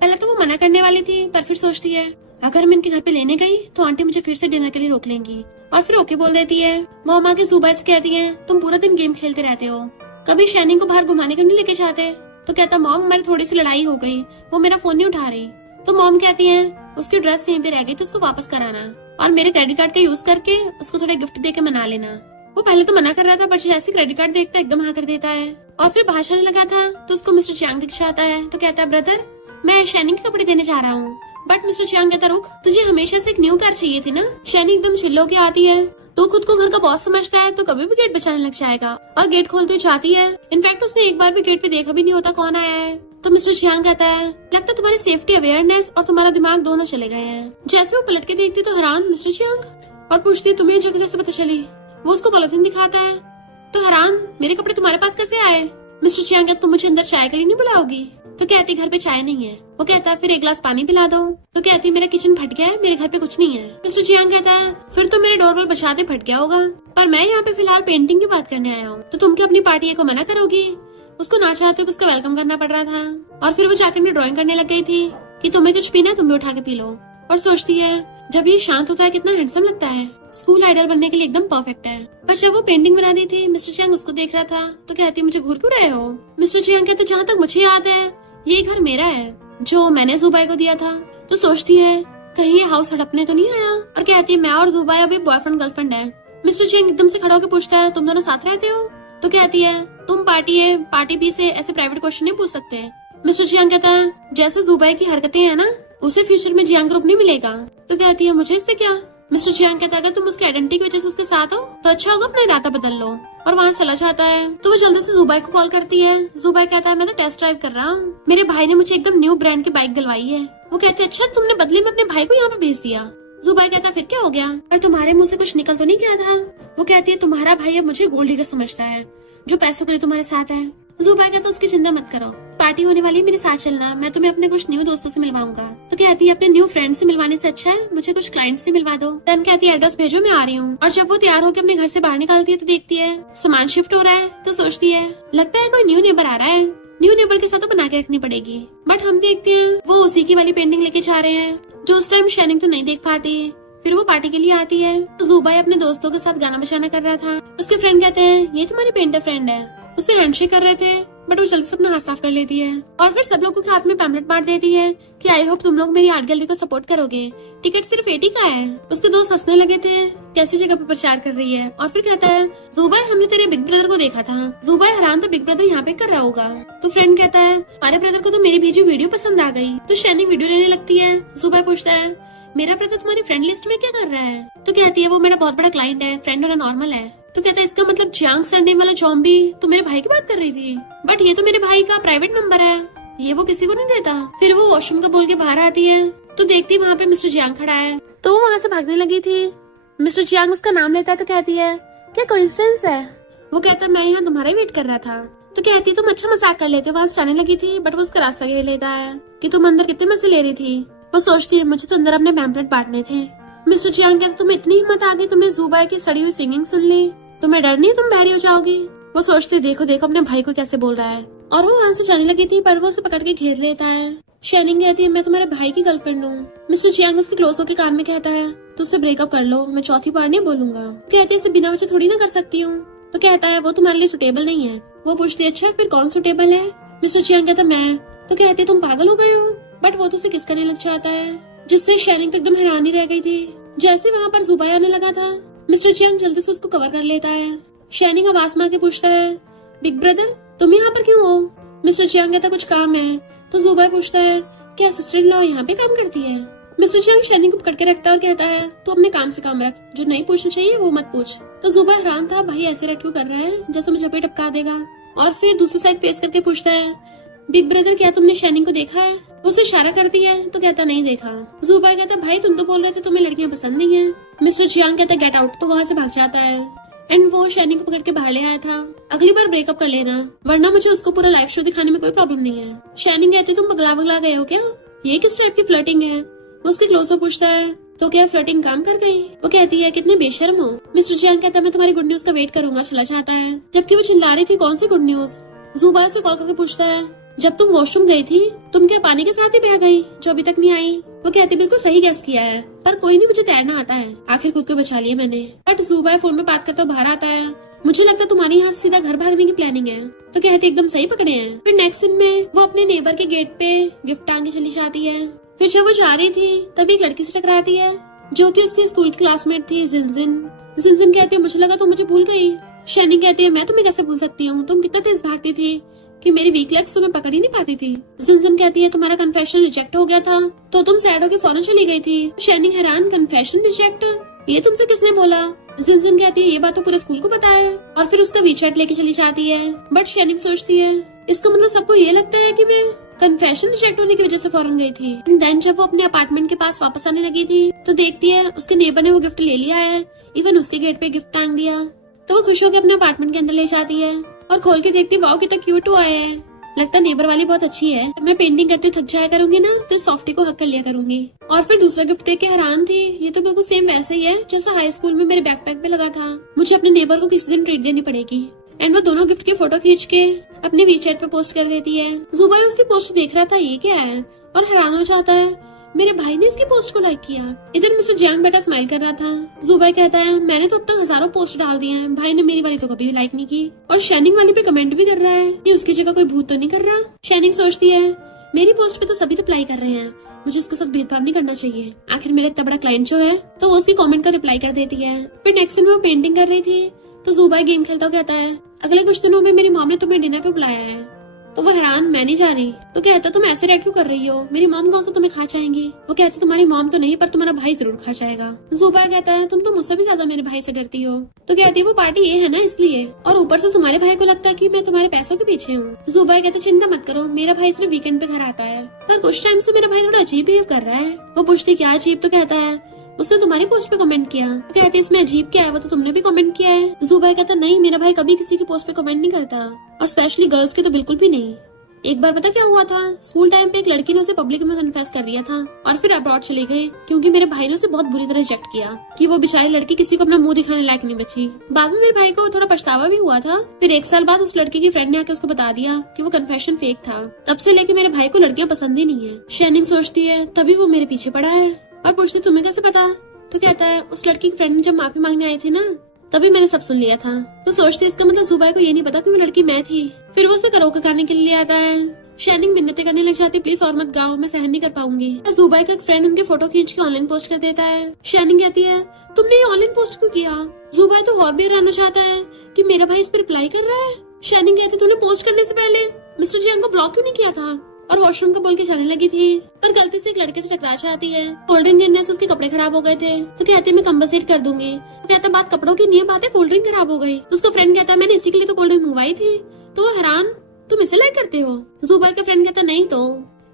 पहले तो वो मना करने वाली थी, पर फिर सोचती है अगर मैं इनके घर पे लेने गई तो आंटी मुझे फिर से डिनर के लिए रोक लेंगी, और फिर ओके बोल देती है। मॉम आके जुबाई से कहती है तुम पूरा दिन गेम खेलते रहते हो, कभी शैनिंग को बाहर घुमाने क्यों नहीं लेके जाते। तो कहता मॉम हमारी थोड़ी सी लड़ाई हो गई, वो मेरा फोन नहीं उठा रही। तो मॉम कहती है उसकी ड्रेस यहीं पे रह गई तो उसको वापस कराना, और मेरे क्रेडिट कार्ड का यूज करके उसको थोड़ा गिफ्ट दे के मना लेना। वो पहले तो मना कर रहा था, पर जैसे क्रेडिट कार्ड देखता है एकदम हाँ कर देता है। और फिर भाषण लगा था तो उसको मिस्टर चियांग दिखा आता है। तो कहता है ब्रदर मैं शैनिंग के कपड़े देने जा रहा हूँ। बट मिस्टर चियांग कहता रुक, तुझे हमेशा से एक न्यू कार चाहिए थी ना। शैनिंग एकदम चिल्ल होके आती है, तो खुद को घर का बॉस समझता है तो कभी भी गेट बचाने लग जाएगा, और गेट खोलते चाहती है। इनफैक्ट उसने एक बार भी गेट पे देखा भी नहीं होता कौन आया है। तो मिस्टर चियांग कहता है लगता है तुम्हारी सेफ्टी अवेयरनेस और तुम्हारा दिमाग दोनों चले गए हैं। जैसे वो पलट के देखती तो हैरान मिस्टर चियांग, और पूछती तुम्हें जगह कैसे पता चली। वो उसको पॉलिथीन दिखाता है तो हैरान मेरे कपड़े तुम्हारे पास कैसे आए। मिस्टर चियांग कहता तुम मुझे अंदर चाय के लिए नहीं बुलाओगी। तो कहती घर पे चाय नहीं है। वो कहता है फिर 1 गिलास पानी पिला दो। तो कहती मेरा किचन फट गया है, मेरे घर पे कुछ नहीं है। मिस्टर चियांग कहता है फिर तो मेरे डोरबेल बचाते फट गया होगा, पर मैं यहाँ पे फिलहाल पेंटिंग की बात करने आया हूँ। तो तुम क्या अपनी पार्टी को मना करोगी। उसको ना चाहते हुए उसका वेलकम करना पड़ रहा था, और फिर वो जाकर अपनी ड्राइंग करने लग गई थी कि तुम्हें कुछ पीना तुम भी उठा के पी लो। और सोचती है जब ये शांत होता है कितना हैंडसम लगता है, स्कूल आइडल बनने के लिए एकदम परफेक्ट है। पर जब वो पेंटिंग बना रही थी मिस्टर चियांग उसको देख रहा था तो कहती मुझे घूर क्यों रहे हो। मिस्टर चियांग कहते जहाँ तक मुझे याद है ये घर मेरा है जो मैंने जुबाई को दिया था। तो सोचती है कहीं ये हाउस हड़पने तो नहीं आया, और कहती है मैं और जुबाई अभी बॉयफ्रेंड गर्लफ्रेंड है। मिस्टर चियांग एकदम से खड़ा होकर पूछता है तुम दोनों साथ रहते हो। तो कहती है तुम पार्टी है पार्टी बी से ऐसे प्राइवेट क्वेश्चन नहीं पूछ सकते। मिस्टर चियांग कहता है जैसे जुबाई की हरकतें है ना उसे फ्यूचर में जियांग ग्रुप नहीं मिलेगा। तो कहती है मुझे इससे क्या। मिस्टर चियांग कहता है अगर तुम उसकी आइडेंटिटी की वजह से उसके साथ हो तो अच्छा होगा अपना इरादा बदल लो, और वहाँ चला जाता है। तो वो जल्दी से जुबाई को कॉल करती है। जुबाई कहता है मैं तो टेस्ट ड्राइव कर रहा हूँ, मेरे भाई ने मुझे एकदम न्यू ब्रांड की बाइक दिलवाई है। वो कहते अच्छा तुमने बदले में अपने भाई को यहाँ पे भेज दिया। जुबाई कहता फिर क्या हो गया, और तुम्हारे मुँह से कुछ निकल तो नहीं गया था। वो कहती है तुम्हारा भाई अब मुझे गोल्ड डिगर समझता है जो पैसों के लिए तुम्हारे साथ है। जुबाई कहता उसकी चिंता मत करो, पार्टी होने वाली मेरे साथ चलना, मैं तुम्हें अपने कुछ न्यू दोस्तों से मिलवाऊंगा। तो कहती है अपने न्यू फ्रेंड से मिलवाने से अच्छा है मुझे कुछ क्लाइंट से मिलवा दो। देन कहती है एड्रेस भेजो मैं आ रही हूँ। और जब वो तैयार होकर अपने घर से बाहर निकलती है तो देखती है सामान शिफ्ट हो रहा है। तो सोचती है लगता है कोई न्यू नेबर आ रहा है, न्यू नेबर के साथ तो बना के रखनी पड़ेगी। बट हम देखते हैं वो उसी की वाली पेंटिंग लेके जा रहे हैं जो उस टाइम शैनिंग तो नहीं देख पाती। फिर वो पार्टी के लिए आती है तो जुबाई अपने दोस्तों के साथ गाना बजाना कर रहा था। उसके फ्रेंड कहते हैं ये तुम्हारी पेंटर फ्रेंड है, उससे हैंडशेक कर रहे थे बट वो जल्दी से अपना हाथ साफ कर लेती है, और फिर सब लोगों के हाथ में पैम्पलेट बांट देती है कि आई होप तुम लोग मेरी आर्ट गैलरी को सपोर्ट करोगे, टिकट सिर्फ 80 का है। उसके दोस्त हंसने लगे थे कैसी जगह पे प्रचार कर रही है। और फिर कहता है जुबाई हमने तेरे बिग ब्रदर को देखा था। जुबाई हैरान तो बिग ब्रदर यहाँ पे कर रहा होगा। तो फ्रेंड कहता है हमारे ब्रदर को तो मेरी भेजी वीडियो पसंद आ गई। तो शैनी वीडियो लेने लगती है। जुबाई पूछता है मेरा ब्रदर तुम्हारी फ्रेंड लिस्ट में क्या कर रहा है। तो कहती है वो मेरा बहुत बड़ा क्लाइंट है, फ्रेंड होना नॉर्मल है। तो कहता है इसका मतलब जियांग सरनेम वाला जॉम्बी तो मेरे भाई की बात कर रही थी, बट ये तो मेरे भाई का प्राइवेट नंबर है, ये वो किसी को नहीं देता। फिर वो वॉशरूम का बोल के बाहर आती है तो देखती वहाँ पे मिस्टर जियांग खड़ा है। तो वो वहाँ से भागने लगी थी। मिस्टर जियांग उसका नाम लेता है तो कहती है क्या कोइंसिडेंस है। वो कहता है मैं यहाँ तुम्हारा ही वेट कर रहा था। तो कहती तुम अच्छा मजाक कर लेते, वहाँ से जाने लगी थी बट वो उसका रास्ता घेर लेता है कि तुम अंदर कितने मजे ले रही थी। वो सोचती है मुझे तो अंदर अपने पैम्पलेट बांटने थे। मिस्टर जियांग कहते तुम्हें इतनी हिम्मत आ गई, तुमने जुबाई की सड़ी हुई सिंगिंग सुन ली, तुम्हें डर नहीं तुम बहरी हो जाओगी। वो सोचती देखो देखो अपने भाई को कैसे बोल रहा है, और वो वहाँ से जाने लगी थी पर वो उसे पकड़ के घेर लेता है। शैनिंग कहती है मैं तुम्हारे भाई की गर्लफ्रेंड हूँ। मिस्टर जियांग उसके क्लोज होकर कान में कहता है तो उससे ब्रेकअप कर लो, मैं चौथी बार नहीं बोलूंगा। कहती है इसे बिना वजह थोड़ी ना कर सकती हूँ। तो कहता है वो तुम्हारे लिए सुटेबल नहीं है। वो पूछती है अच्छा फिर कौन सुटेबल है? मिस्टर चियांग कहता मैं। तो कहते तुम पागल हो गए हो? बट वो तो उसे किस करने लग जाता है, जिससे शाइनिंग तो एकदम हैरान ही रह गई थी। जैसे वहाँ पर जुबाई आने लगा था, मिस्टर चियांग जल्दी से उसको कवर कर लेता है। शाइनिंग आवाज मार के पूछता है बिग ब्रदर तुम यहाँ पर क्यों हो? मिस्टर चियांग कहता कुछ काम है। तो जुबाई पूछता है क्या असिस्टेंट लॉ यहाँ पे काम करती है? मिस्टर चियांग शाइनिंग को पकड़ के रखता है और कहता है तू अपने काम से काम रख, जो नहीं पूछना चाहिए वो मत पूछ। तो जुबाई हैरान था, भाई ऐसे रेट क्यों कर रहा है जैसे मुझे पे टपका देगा। और फिर दूसरी साइड फेस करके पूछता है बिग ब्रदर क्या तुमने शाइनिंग को देखा है? उसे इशारा करती है तो कहता नहीं देखा। जुबाई कहता भाई तुम तो बोल रहे थे तुम्हें लड़कियां पसंद नहीं है। मिस्टर चियांग कहता गेट आउट, तो वहाँ से भाग जाता है। एंड वो शाइनिंग को पकड़ के बाहर ले आया था, अगली बार ब्रेकअप कर लेना वरना मुझे उसको पूरा लाइव शो दिखाने में कोई प्रॉब्लम नहीं है। शाइनिंग कहती तुम बगला गए हो क्या? ये किस टाइप की फ्लर्टिंग है? वो उसके क्लोजअप पूछता है तो क्या फ्लर्टिंग काम कर गई? वो कहती है कितने बेशर्म हो। मिस्टर चियांग कहता है मैं तुम्हारी गुड न्यूज का वेट करूंगा, चला जाता है। जबकि वो चिल्ला रही थी कौन सी गुड न्यूज? जुबाई से कॉल करके पूछता है जब तुम वॉशरूम गई थी तुम क्या पानी के साथ ही बह गई जो अभी तक नहीं आई? वो कहती बिल्कुल सही गैस किया है, पर कोई नहीं, मुझे तैरना आता है, आखिर खुद को बचा लिया मैंने। बट जुबाई फोन में बात करता बाहर आता है, मुझे लगता है तुम्हारी यहाँ सीधा घर भागने की प्लानिंग है। तो कहती एकदम सही पकड़े हैं। फिर नेक्स्ट सीन में वो अपने नेबर के गेट पे गिफ्ट टांग के चली जाती है। फिर जब वो जा रही थी तभी एक लड़की से टकराती है जो कि उसकी स्कूल की क्लासमेट थी जिनजिन। जिनजिन कहती है मुझे लगा तुम मुझे भूल गई। शाइनिंग कहती है मैं तुम्हें कैसे भूल सकती हूँ, तुम कितना तेज भागती थी कि मेरी वीक लेग्स तुम्हें पकड़ ही नहीं पाती थी। जिनजिन कहती है तुम्हारा कन्फेशन रिजेक्ट हो गया था तो तुम सैड होकर फौरन चली गई थी। शाइनिंग हैरान कन्फेशन रिजेक्ट, ये तुमसे किसने बोला? जिनजिन कहती है ये बात तो पूरे स्कूल को पता है। और फिर उसका वीचैट लेके चली जाती है। बट शाइनिंग सोचती है इसका मतलब सबको ये लगता है कि मैं कन्फेशन रिजेक्ट होने की वजह से फौरन गई थी। देन जब वो अपने अपार्टमेंट के पास वापस आने लगी थी तो देखती है उसके नेबर ने वो गिफ्ट ले लिया है, इवन उसके गेट पे गिफ्ट टांग दिया। तो वो खुश होकर अपने अपार्टमेंट के अंदर ले जाती है और खोल के देखती वाओ कितना क्यूट हुआ है, लगता नेबर वाली बहुत अच्छी है। मैं पेंटिंग करते थक जाया करूंगी ना तो इस सॉफ्टी को हक कर लिया करूंगी। और फिर दूसरा गिफ्ट देख के हैरान थी, ये तो बिल्कुल सेम वैसे ही है जैसा हाई स्कूल में मेरे बैकपैक पे लगा था। मुझे अपने नेबर को किसी दिन ट्रीट देनी पड़ेगी। एंड वो दोनों गिफ्ट की फोटो खींच के अपने वीचैट पे पोस्ट कर देती है। जुबाई उसकी पोस्ट देख रहा था ये क्या है और हैरान हो जाता है मेरे भाई ने इसकी पोस्ट को लाइक किया। इधर मिस्टर जियांग बेटा स्माइल कर रहा था। जुबाई कहता है मैंने तो अब तक हजारों पोस्ट डाल दिए हैं, भाई ने मेरी वाली तो कभी भी लाइक नहीं की। और शाइनिंग वाली पे कमेंट भी कर रहा है, ये उसकी जगह कोई भूत तो नहीं कर रहा। शाइनिंग सोचती है मेरी पोस्ट पे तो सभी रिप्लाई कर रहे हैं, मुझे इसके साथ भेदभाव नहीं करना चाहिए, आखिर मेरा इतना बड़ा क्लाइंट जो है। तो वो उसकी कमेंट का रिप्लाई कर देती है। फिर नेक्स्ट दिन वो पेंटिंग कर रही थी तो जुबाई गेम खेलता कहता है अगले कुछ दिनों में मेरी मॉम ने तुम्हें डिनर पे बुलाया है। तो वो हैरान मैं नहीं जा रही। तो कहता तुम ऐसे रेड क्यों कर रही हो, मेरी मॉम कौन सा तुम्हें खा जाएंगी? वो कहती तुम्हारी मॉम तो नहीं पर तुम्हारा भाई जरूर खा जाएगा। जुबाई कहता है तुम तो मुझसे भी ज्यादा मेरे भाई से डरती हो। तो कहती है वो पार्टी ये है ना इसलिए, और ऊपर से तुम्हारे भाई को लगता है कि मैं तुम्हारे पैसों के पीछे हूँ। जुबाई कहते चिंता मत करो, मेरा भाई सिर्फ वीकेंड पे घर आता है, पर कुछ टाइम से मेरा भाई थोड़ा अजीब बिहेव कर रहा है। वो पूछती क्या अजीब? तो कहता है उसने तुम्हारी पोस्ट पे कमेंट किया। कहती इसमें अजीब क्या है, वो तो तुमने भी कमेंट किया है। जुबाई कहता नहीं मेरा भाई कभी किसी की पोस्ट पे कमेंट नहीं करता, और स्पेशली गर्ल्स के तो बिल्कुल भी नहीं। एक बार पता क्या हुआ था, स्कूल टाइम पे एक लड़की ने उसे पब्लिक में कन्फेस कर दिया था और फिर अब्रॉड चले गए क्योंकि मेरे भाई ने उसे बहुत बुरी तरह रिजेक्ट किया कि वो बेचारी लड़की किसी को अपना मुंह दिखाने लायक नहीं बची। बाद में मेरे भाई को थोड़ा पछतावा भी हुआ था। फिर एक साल बाद उस लड़की की फ्रेंड ने आके उसको बता दिया कि वो कन्फेशन फेक था। तब से लेके मेरे भाई को लड़कियां पसंद ही नहीं है। शाइनिंग सोचती है तभी वो मेरे पीछे पड़ा है और पूछती तुम्हें कैसे पता? तो कहता है उस लड़की की फ्रेंड ने जब माफी मांगने आई थी ना तभी मैंने सब सुन लिया था। तो सोचती इसका मतलब जुबाई को ये नहीं पता कि वो लड़की मैं थी। फिर वो उसे कराओके गाने के लिए आता है। शाइनिंग मिन्नतें करने लग जाती प्लीज और मत गाओ, मैं सहन नहीं कर पाऊंगी। जुबाई का एक फ्रेंड उनके फोटो खींच के ऑनलाइन पोस्ट कर देता है। शाइनिंग कहती है तुमने ये ऑनलाइन पोस्ट क्यों किया? जुबाई तो और भी हैरान हो जाता है कि मेरा भाई इस पर रिप्लाई कर रहा है। शाइनिंग कहती तुमने पोस्ट करने से पहले मिस्टर जियांग को ब्लॉक क्यों नहीं किया था? और वॉशरूम का बोल के जाने लगी थी पर गलती से एक लड़के से टकरा जाती है। कोल्ड ड्रिंक गिरने से उसके कपड़े खराब हो गए थे तो कहते मैं कंपनसेट कर दूंगी। तो कहता बात कपड़ों की नहीं है, बात है कोल्ड ड्रिंक खराब हो गई। तो उसका फ्रेंड कहता मैंने इसी के लिए तो कोल्ड ड्रिंक मंगवाई थी। तो वो हैरान तुम इसे लाइक करते हो? जुबाई का फ्रेंड कहता नहीं तो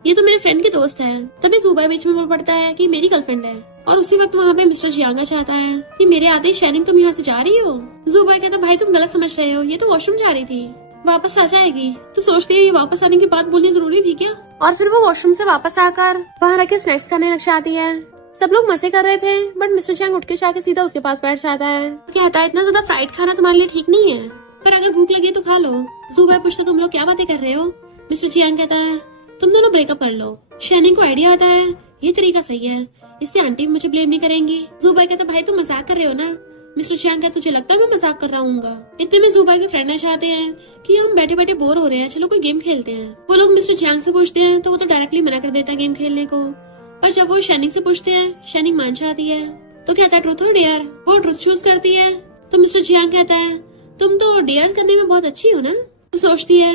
ये तो मेरे फ्रेंड के दोस्त है। तभी जुबाई बीच में बोल पड़ता है कि मेरी गर्लफ्रेंड है। और उसी वक्त वहाँ पे मिस्टर जियांग चाहता है कि मेरे आते ही शाइनिंग तुम यहाँ से जा रही हो। जुबाई कहता भाई तुम गलत समझ रहे हो, ये तो वॉशरूम जा रही थी, वापस आ जाएगी। तो सोचती है ये वापस आने की बात बोलनी जरूरी थी क्या? और फिर वो वॉशरूम से वापस आकर वहाँ रखे स्नैक्स खाने लग जाती है। सब लोग मजे कर रहे थे बट मिस्टर जियांग उठ के जाके सीधा उसके पास बैठ जाता है। तो कहता है इतना ज्यादा फ्राइड खाना तुम्हारे लिए ठीक नहीं है, पर अगर भूख लगी तो खा लो। जुबाई पूछता तुम लोग क्या बातें कर रहे हो? मिस्टर जियांग कहता है तुम दोनों ब्रेकअप कर लो। शाइनिंग को आइडिया आता है ये तरीका सही है, इससे आंटी मुझे ब्लेम नहीं करेंगी। जुबाई कहता भाई तुम मजाक कर रहे हो ना? मिस्टर चियांग कहता तुझे लगता है मैं मजाक कर रहा हूँ? इतने में जुबाई के फ्रेंड आ जाते हैं कि हम बैठे बैठे बोर हो रहे हैं, चलो कोई गेम खेलते हैं। वो लोग मिस्टर चियांग से पूछते हैं तो वो तो डायरेक्टली मना कर देता है गेम खेलने को, पर जब वो शैनिंग से पूछते हैं शैनिंग मान जाती है। तो कहता है ट्रूथ और डेयर, वो ट्रूथ चूज करती है। तो मिस्टर चियांग कहता है तुम तो डेयर करने में बहुत अच्छी हो ना। तो सोचती है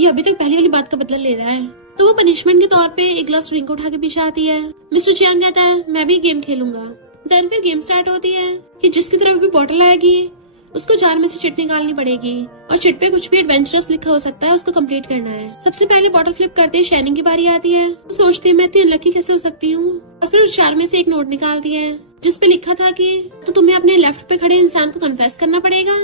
ये अभी तक पहली वाली बात का बदला ले रहा है, तो वो पनिशमेंट के तौर पे एक ग्लास ड्रिंक उठा के पीछे आती है। मिस्टर चियांग कहता है मैं भी गेम खेलूंगा। देन फिर गेम स्टार्ट होती है कि जिसकी तरफ भी बॉटल आएगी उसको जार में से चिट निकालनी पड़ेगी और चिट पे कुछ भी एडवेंचरस लिखा हो सकता है, उसको कंप्लीट करना है। सबसे पहले बॉटल फ्लिप करते ही शाइनिंग की बारी आती है। वो सोचती है मैं इतनी अनलकी कैसे हो सकती हूँ, और फिर उस जार में से एक नोट निकालती है जिसपे लिखा था कि तो तुम्हें अपने लेफ्ट पे खड़े इंसान को कन्फेस करना पड़ेगा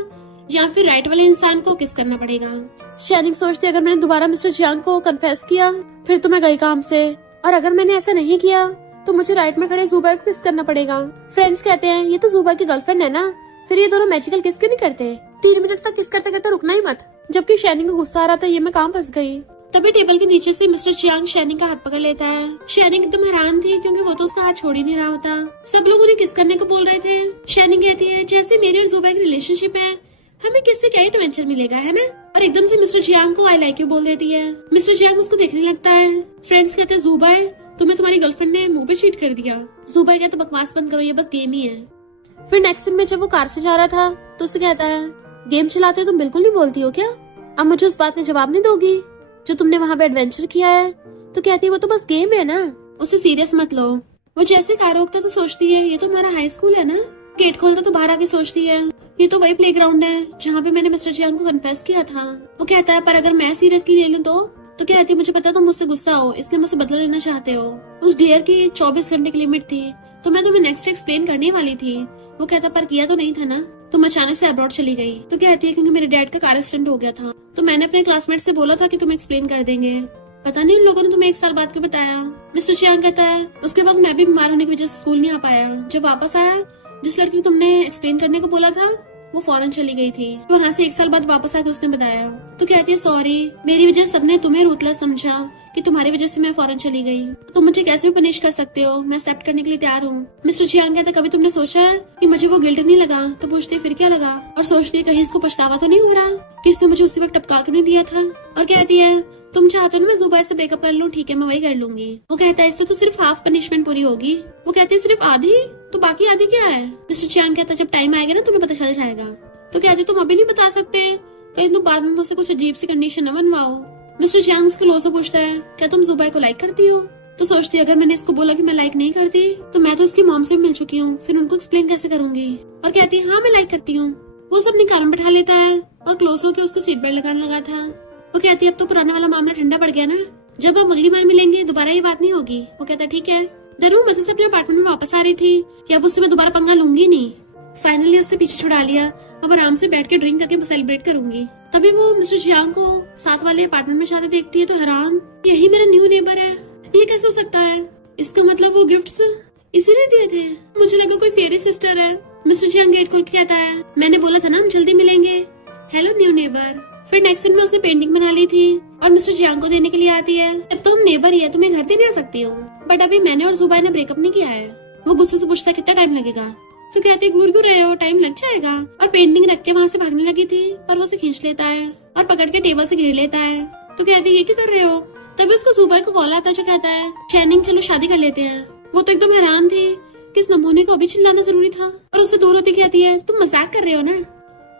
या फिर राइट वाले इंसान को किस करना पड़ेगा। शाइनिंग सोचती है अगर मैंने दोबारा मिस्टर चियांग को कन्फेस किया फिर तो मैं गई काम से, और अगर मैंने ऐसा नहीं किया तो मुझे राइट में खड़े जुबाई को किस करना पड़ेगा। फ्रेंड्स कहते हैं ये तो जुबाई की गर्लफ्रेंड है ना, फिर ये दोनों मैजिकल किस क्यों नहीं करते? 3 मिनट तक किस करते करते रुकना ही मत। जबकि शाइनिंग को गुस्सा आ रहा था ये मैं काम फंस गई। तभी टेबल के नीचे से मिस्टर चियांग शाइनिंग का हाथ पकड़ लेता है। शाइनिंग एकदम हैरान थी क्योंकि वो तो उसका हाथ छोड़ ही नहीं रहा होता। सब लोग उन्हें किस करने को बोल रहे थे। शाइनिंग कहती है जैसे मेरे और जुबाई की रिलेशनशिप है, हमें किससे क्या एडवेंचर मिलेगा, है ना? और एकदम से मिस्टर चियांग को आई लाइक यू बोल देती है। मिस्टर चियांग उसको देखने लगता है। फ्रेंड्स कहते हैं जुबाई तुम्हें तुम्हारी गर्लफ्रेंड ने मुंह पे चीट कर दिया। जुबाई कहता बकवास बंद करो, ये बस गेम ही है। फिर नेक्स्ट सीन में जब वो कार से जा रहा था तो उससे कहता है गेम चलाते तुम बिल्कुल नहीं बोलती हो क्या? अब मुझे उस बात का जवाब नहीं दोगी जो तुमने वहाँ पे एडवेंचर किया है? तो कहती है वो तो बस गेम है ना, उसे सीरियस मत लो। वो जैसे कार रोकता तो सोचती है ये तो हमारा हाई स्कूल है ना। गेट खोलता तो बाहर आके सोचती है ये तो वही प्लेग्राउंड है जहाँ पे मैंने मिस्टर चियांग को कन्फेस किया था। वो कहता है पर अगर मैं सीरियसली ले लूँ तो कहती है मुझे पता है तुम मुझसे गुस्सा हो इसलिए मुझसे बदला लेना चाहते हो। उस डियर की 24 घंटे की लिमिट थी तो मैं तुम्हें नेक्स्ट एक्सप्लेन करने वाली थी। वो कहता पर किया तो नहीं था ना, तुम अचानक से अब्रॉड चली गई। तो कहती है क्योंकि मेरे डैड का कार एक्सीडेंट हो गया था तो मैंने अपने क्लासमेट से बोला था कि तुम एक्सप्लेन कर देंगे, पता नहीं उन लोगों ने तुम्हें 1 साल बाद क्यों बताया। मिस्टर चियांग कहता है उसके बाद मैं भी बीमार होने की वजह से स्कूल नहीं आ पाया। जब वापस आया जिस लड़की को तुमने एक्सप्लेन करने को बोला था वो फॉरेन चली गई थी। वहाँ से 1 साल बाद वापस आकर उसने बताया। तो कहती है सॉरी मेरी वजह सबने तुम्हें रूथलेस समझा कि तुम्हारी वजह से मैं फॉरेन चली गई। तुम मुझे कैसे भी पनिश कर सकते हो, मैं एक्सेप्ट करने के लिए तैयार हूँ। मिस्टर चियांग कहता कभी तुमने सोचा है कि मुझे वो गिल्ट नहीं लगा? तो पूछती फिर क्या लगा, और सोचती है कहीं इसको पछतावा तो नहीं हो रहा कि इसने मुझे उसी वक्त टपका के नहीं दिया था। और कहती है तुम चाहते हो ना मैं जुबाई से ब्रेकअप कर लूँ, ठीक है मैं वही कर लूंगी। वो कहता है इससे तो सिर्फ हाफ पनिशमेंट पूरी होगी। वो कहती है सिर्फ आधी, तो बाकी आधी क्या है? मिस्टर चियांग कहता जब टाइम आएगा ना तुम्हें पता चल जाएगा। तो कहती तुम अभी नहीं बता सकते, कहीं तुम बाद में मुझसे कुछ अजीब सी कंडीशन न बनवाओ। मिस्टर चियांग उसको लो से पूछता है क्या तुम जुबाई को लाइक करती हो? तो सोचती है अगर मैंने इसको बोला कि मैं लाइक नहीं करती तो मैं तो इसकी मॉम से भी मिल चुकी हूँ, फिर उनको एक्सप्लेन कैसे करूंगी। और कहती है हाँ मैं लाइक करती हूँ। वो सब अपनी कार में बैठा लेता है और क्लोज होकर उसका सीट बेल्ट लगाने लगा था। वो कहती है अब तो पुराना वाला मामला ठंडा पड़ गया ना, जब अब अगली बार मिलेंगे दोबारा ये बात नहीं होगी। वो कहता है ठीक है। धनु मजे से अपने अपार्टमेंट में वापस आ रही थी कि अब उससे मैं दोबारा पंगा लूंगी नहीं। फाइनली उससे पीछे छुड़ा लिया, अब आराम से बैठ के ड्रिंक करके सेलिब्रेट करूंगी। तभी वो मिस्टर चियांग को साथ वाले अपार्टमेंट में जाते देखती है तो हैरान, यही मेरा न्यू नेबर है, ये कैसे हो सकता है? इसका मतलब वो गिफ्ट्स इसी ने दिए थे। मुझे लगा कोई फेरी सिस्टर है। मिस्टर चियांग गेट खोल के कहता है मैंने बोला था ना हम जल्दी मिलेंगे, हेलो न्यू नेबर। फिर नेक्स्ट दिन में उसने पेंटिंग बना ली थी और मिस्टर चियांग को देने के लिए आती है। अब तो हम नेबर ही है, तुम्हें घर देने आ सकती हूँ, बट अभी मैंने और जुबाई ने ब्रेकअप नहीं किया है। वो गुस्से से पूछता है कितना टाइम लगेगा? तो कहते घूर क्यों रहे हो, टाइम लग जाएगा। और पेंटिंग रख के वहाँ से भागने लगी थी पर वो उसे खींच लेता है और पकड़ के टेबल से घेर लेता है। तो कहते ये क्या कर रहे हो? तभी उसको जुबाई को कॉल आता है जो कहता है शाइनिंग चलो शादी कर लेते हैं। वो तो एकदम हैरान थी कि इस नमूने को अभी चिल्लाना जरूरी था, और उससे दूर होती कहती है तुम मजाक कर रहे हो ना।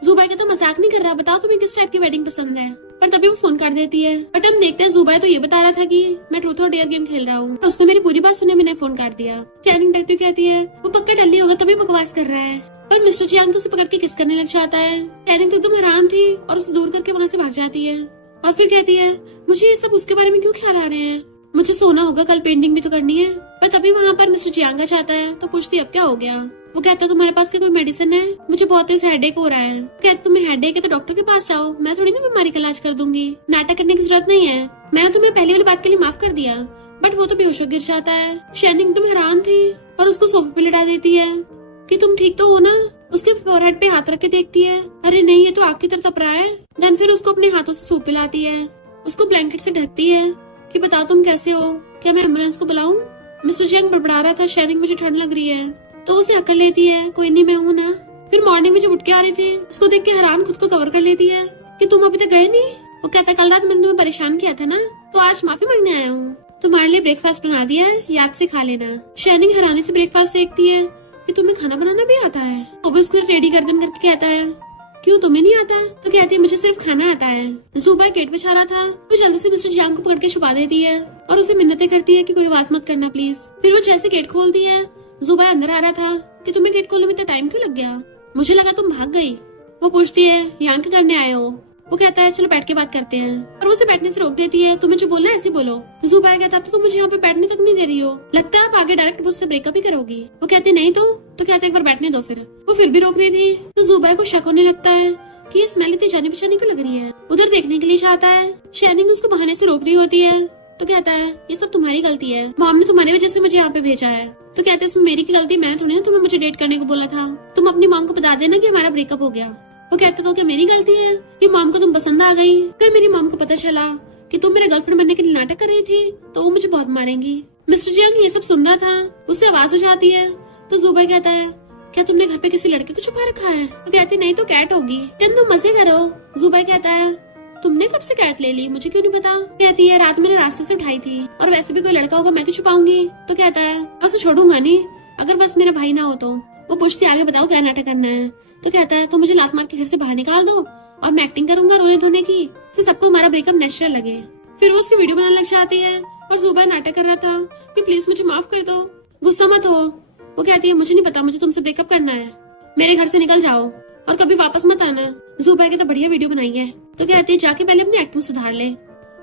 जुबाई कहता मजाक नहीं कर रहा, बताओ तुम्हें किस टाइप की वेडिंग पसंद है। पर तभी वो फोन कर देती है। बट हम देखते हैं जुबाई तो ये बता रहा था कि मैं ट्रूथ और डेयर गेम खेल रहा हूँ। उसने मेरी पूरी बात सुने, मैंने फोन कर दिया। शाइनिंग डरती हुई कहती है वो पक्का डल्ली होगा तभी बकवास कर रहा है। पर मिस्टर चियांग तो उसे पकड़ के किस करने लग जाता है। शाइनिंग तो एकदम हैरान थी और उसे दूर करके वहाँ से भाग जाती है और फिर कहती है मुझे ये सब उसके बारे में क्यों ख्याल आ रहे हैं, मुझे सोना होगा, कल पेंटिंग भी तो करनी है। पर तभी वहाँ पर मिस्टर चियांग आ जाता है तो पूछती अब क्या हो गया। वो कहता है तुम्हारे पास क्या कोई मेडिसिन है, मुझे बहुत तेज हेडेक हो रहा है। कहते तुम्हें हेडेक है तो डॉक्टर के पास जाओ, मैं थोड़ी ना बीमारी का इलाज कर दूंगी, नाटक करने की जरूरत नहीं है, मैंने तुम्हें पहली वाली बात के लिए माफ कर दिया। बट वो तो बेहोश गिर जाता है। शाइनिंग तुम हैरान थी और उसको सोफे पे लिटा देती है कि तुम ठीक तो हो ना। उसके फोरहेड पे हाथ रख के देखती है, अरे नहीं ये तो आग की तरह तप रहा है। देन फिर उसको अपने हाथों से सूप पिलाती है, उसको ब्लैंकेट से ढकती है कि बताओ तुम कैसे हो, क्या मैं एम्बुलेंस को बुलाऊं? मिस्टर चियांग बड़बड़ा रहा था शाइनिंग मुझे ठंड लग रही है। तो उसे अकड़ लेती है कोई नहीं मैं हूँ ना। फिर मॉर्निंग में जब उठ के आ रही थी उसको देख के हैरान खुद को कवर कर लेती है कि तुम अभी तक गए नहीं। वो कहता है कल रात मैंने तुम्हें परेशान किया था ना, तो आज माफी मांगने आया हूँ। तुम्हारे लिए ब्रेकफास्ट बना दिया है, याद से खा लेना। शैनिंग हैरानी से ब्रेकफास्ट देखती है कि तुम्हें खाना बनाना भी आता है। वो भी उसको रेडी गर्दन करके कहता है क्यों तुम्हें नहीं आता? तो कहती है मुझे सिर्फ खाना आता है। जुबा गेट पे रहा था, वो जल्दी से मिस्टर जियांग को पकड़ के छुपा देती है और उसे मिन्नतें करती है कि कोई आवाज मत करना प्लीज। फिर वो जैसे गेट खोलती है, जुबा अंदर आ रहा था कि तुम्हें गेट खोलने में इतना टाइम क्यों लग गया? मुझे लगा तुम भाग गई। वो पूछती है यहाँ क्या करने आए हो? वो कहता है चलो बैठ के बात करते हैं, और उसे बैठने से रोक देती है। तुम्हें जो बोलना है ऐसे बोलो। जुबा कहता है अब तो तुम मुझे यहाँ पे बैठने तक नहीं दे रही हो, लगता है आप आगे डायरेक्ट मुझसे ब्रेकअप ही करोगी। वो कहते नहीं तो कहते एक बार बैठने दो। फिर वो फिर भी रोक रही थी तो जुबा को शक होने लगता है कि ये स्मेल इतनी जानी पहचानी क्यों लग रही है। उधर देखने के लिए चाहता है, शैनिंग उसको बहाने से रोक रही होती है। तो कहता है ये सब तुम्हारी गलती है, मॉम ने तुम्हारी वजह से मुझे यहाँ पे भेजा है। तो कहते हैं इसमें मेरी की गलती, मैंने थोड़ी ना तुम्हें मुझे डेट करने को बोला था। तुम अपनी मॉम को बता देना कि हमारा ब्रेकअप हो गया। वो कहते तो क्या मेरी गलती है कि मॉम को तुम पसंद आ गई? अगर मेरी मॉम को पता चला कि तुम मेरे गर्लफ्रेंड बनने के लिए नाटक कर रही थी तो वो मुझे बहुत मारेंगी। मिस्टर जियांग ये सब सुन रहा था, उससे आवाज हो जाती है। तो जुबा कहता है क्या तुमने घर पे किसी लड़के को छुपा रखा है? तो कहते नहीं तो कैट होगी। तुम मजे करो। जुबा कहता है तुमने कब से कैट ले ली, मुझे क्यों नहीं पता? कहती है रात मैंने रास्ते से उठाई थी, और वैसे भी कोई लड़का होगा मैं क्यों छुपाऊंगी? तो कहता है उसे छोड़ूंगा नहीं अगर बस मेरा भाई ना हो तो। वो पूछती आगे बताओ क्या नाटक करना है? तो कहता है तो मुझे लात मार के घर से बाहर निकाल दो और मैं एक्टिंग करूंगा रोने धोने की, इससे सबको हमारा ब्रेकअप नेचुरल लगे। फिर वो उसकी वीडियो बनाने लग जाती है और जुबा नाटक कर रहा था कि प्लीज मुझे माफ कर दो, गुस्सा मत हो। वो कहती है मुझे नहीं पता, मुझे तुमसे ब्रेकअप करना है, मेरे घर से निकल जाओ और कभी वापस मत आना। जुबा की तो बढ़िया वीडियो बनाई है। तो कहती है जाके पहले अपनी एक्टिंग सुधार ले,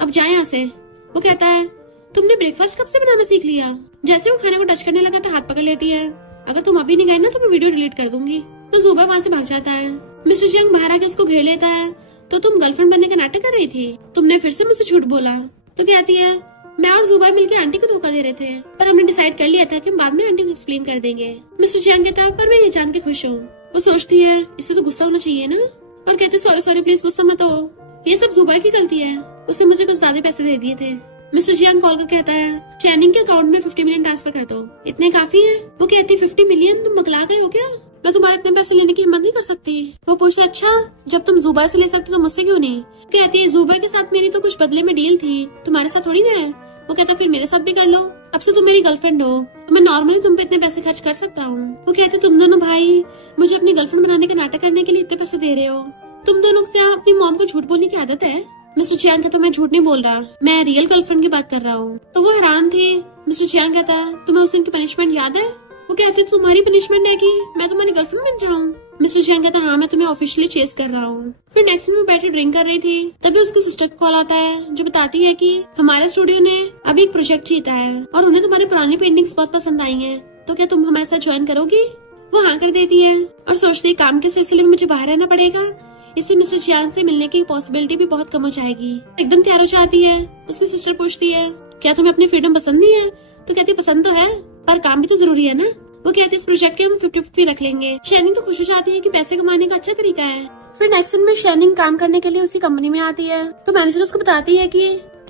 अब जाए यहाँ से। वो कहता है तुमने ब्रेकफास्ट कब से बनाना सीख लिया? जैसे वो खाने को टच करने लगा तो हाथ पकड़ लेती है, अगर तुम अभी नहीं गए ना तो मैं वीडियो डिलीट कर दूंगी। तो जुबा वहाँ से भाग जाता है। मिस्टर जियांग बाहर आके उसको घेर लेता है। तो तुम गर्लफ्रेंड बनने का नाटक कर रही थी, तुमने फिर से मुझसे झूठ बोला। तो कहती है मैं और जुबा मिलकर आंटी को धोखा दे रहे थे, पर हमने डिसाइड कर लिया था कि हम बाद में आंटी को एक्सप्लेन कर देंगे। मिस्टर जियांग कहता है पर मैं ये जान के खुश हूँ। वो सोचती है इससे तो गुस्सा होना चाहिए ना, और कहते सॉरी सॉरी प्लीज गुस्सा मत हो, ये सब जुबा की गलती है, उसने मुझे कुछ ज्यादा पैसे दे दिए थे। मिस्टर जियांग कॉल कर कहता है शैनिंग के अकाउंट में 50 मिलियन ट्रांसफर कर दो, इतने काफी है। वो कहती 50 मिलियन? तुम मगला गए हो क्या? मैं तुम्हारे इतने पैसे लेने की हिम्मत नहीं कर सकती। वो पूछता अच्छा जब तुम जुबा से ले सकते तो मुझसे क्यों नहीं? कहती है जुबा के साथ मेरी तो कुछ बदले में डील थी, तुम्हारे साथ थोड़ी ना है। वो कहता फिर मेरे साथ भी कर लो, अब से तुम मेरी गर्लफ्रेंड हो तो मैं नॉर्मली तुम पे इतने पैसे खर्च कर सकता हूँ। वो कहते तुम दोनों भाई मुझे अपनी गर्लफ्रेंड बनाने का नाटक करने के लिए इतने पैसे दे रहे हो, तुम दोनों को क्या अपनी मॉम को झूठ बोलने की आदत है? मिस्टर जियांग कहता मैं झूठ नहीं बोल रहा, मैं रियल गर्लफ्रेंड की बात कर रहा हूँ। तो वो हैरान थी। मिस्टर जियांग कहता तुम्हें उस दिन की पनिशमेंट याद है? वो कहते तुम्हारी पनिशमेंट है कि मैं तुम्हारी गर्लफ्रेंड बन जाऊँ? मिस्टर जियांग कहता हाँ मैं तुम्हें ऑफिशियली चेस कर रहा हूँ। फिर नेक्स्ट में बैठी ड्रिंक कर रही थी, तभी उसकी सिस्टर का कॉल आता है जो बताती है कि हमारे स्टूडियो ने अभी एक प्रोजेक्ट जीता है और उन्हें तुम्हारी पुरानी पेंटिंग्स बहुत पसंद आई हैं, तो क्या तुम हमारे साथ ज्वाइन करोगी? वो हाँ कर देती है और सोचती है काम के सिलसिले में मुझे बाहर रहना पड़ेगा, इससे मिस्टर जियांग से मिलने की पॉसिबिलिटी भी बहुत कम हो जाएगी। एकदम तैयार हो जाती है। उसकी सिस्टर पूछती है क्या तुम्हें अपनी फ्रीडम पसंद नहीं है? तो कहती पसंद तो है पर काम भी तो जरूरी है ना। वो कहते इस प्रोजेक्ट के हम 50-50 रख लेंगे। शैनिंग तो खुश हो जाती है कि पैसे कमाने का अच्छा तरीका है। फिर नेक्स्ट दिन में शैनिंग काम करने के लिए उसी कंपनी में आती है, तो मैनेजर उसको बताती है कि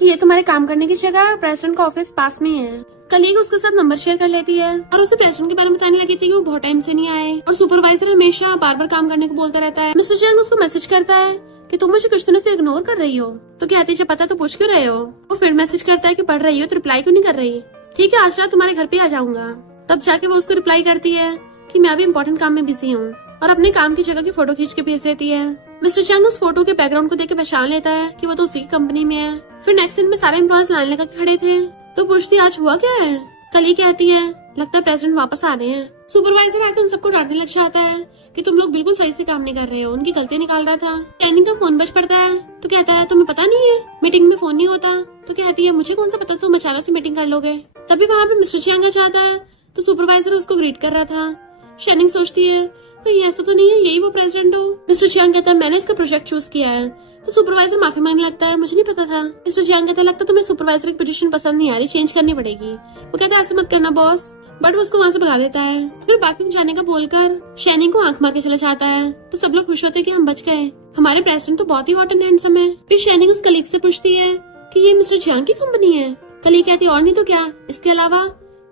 ये तुम्हारे काम करने की जगह प्रेसिडेंट का ऑफिस पास में है। कलीग उसके साथ नंबर शेयर कर लेती है और उसे प्रेसिडेंट के बारे में बताने लगी थी कि वो बहुत टाइम से नहीं आए और सुपरवाइजर हमेशा बार बार काम करने को बोलता रहता है। मिस्टर जियांग उसको मैसेज करता है कि तुम मुझे कुछ दिनों से इग्नोर कर रही हो। तो कहती जब पता तो पूछ क्यों रहे हो? वो फिर मैसेज करता है कि पढ़ रही हो तो रिप्लाई क्यों नहीं कर रही? ठीक है आज रात तुम्हारे घर पे आ जाऊंगा। तब जाके वो उसको रिप्लाई करती है कि मैं अभी इम्पोर्टेंट काम में बिजी हूँ, और अपने काम की जगह की फोटो खींच के भेज देती है। मिस्टर जियांग उस फोटो के बैकग्राउंड को देख के पहचान लेता है कि वो तो उसी की कंपनी में है। फिर नेक्स्ट दिन में सारे एम्प्लॉयज लाइन लगा के खड़े थे, तो पूछती आज हुआ क्या है? कल ही कहती है लगता है प्रेसिडेंट वापस आ रहे हैं। सुपरवाइजर आकर उन सबको डांटने लग जाता है कि तुम लोग बिल्कुल सही से काम नहीं कर रहे हो, उनकी गलती निकाल रहा था। शैनिंग का फोन बज पड़ता है, तो कहता है तुम्हें पता नहीं है मीटिंग में फोन नहीं होता? तो कहती है मुझे कौन सा पता तुम अचानक से मीटिंग कर लोगे। तभी वहाँ पे मिस्टर जियांग आ जाता है, तो सुपरवाइजर उसको ग्रीट कर रहा था। शैनिंग सोचती है कहीं ऐसा तो नहीं है यही वो प्रेसिडेंट हो। मिस्टर जियांग कहता है मैंने इसका प्रोजेक्ट चूज किया है। तो सुपरवाइजर माफी मांगने लगता है मुझे नहीं पता था। मिस्टर जियांग कहता है लगता तुम्हें सुपरवाइजर की पोजीशन पसंद नहीं आ रही, चेंज करनी पड़ेगी। वो कहता है ऐसे मत करना बॉस, बट वो उसको वहाँ से भगा देता है। फिर बाकी को जाने का बोलकर शैनिंग को आंख मार के चला जाता है, तो सब लोग खुश होते हैं कि हम बच गए, हमारे प्रेसिडेंट तो बहुत ही हॉट एंड हैंडसम है। फिर शैनिंग उस कलीग से पूछती है कि ये मिस्टर जियांग की कंपनी है। कलीग कहती और नहीं तो क्या, इसके अलावा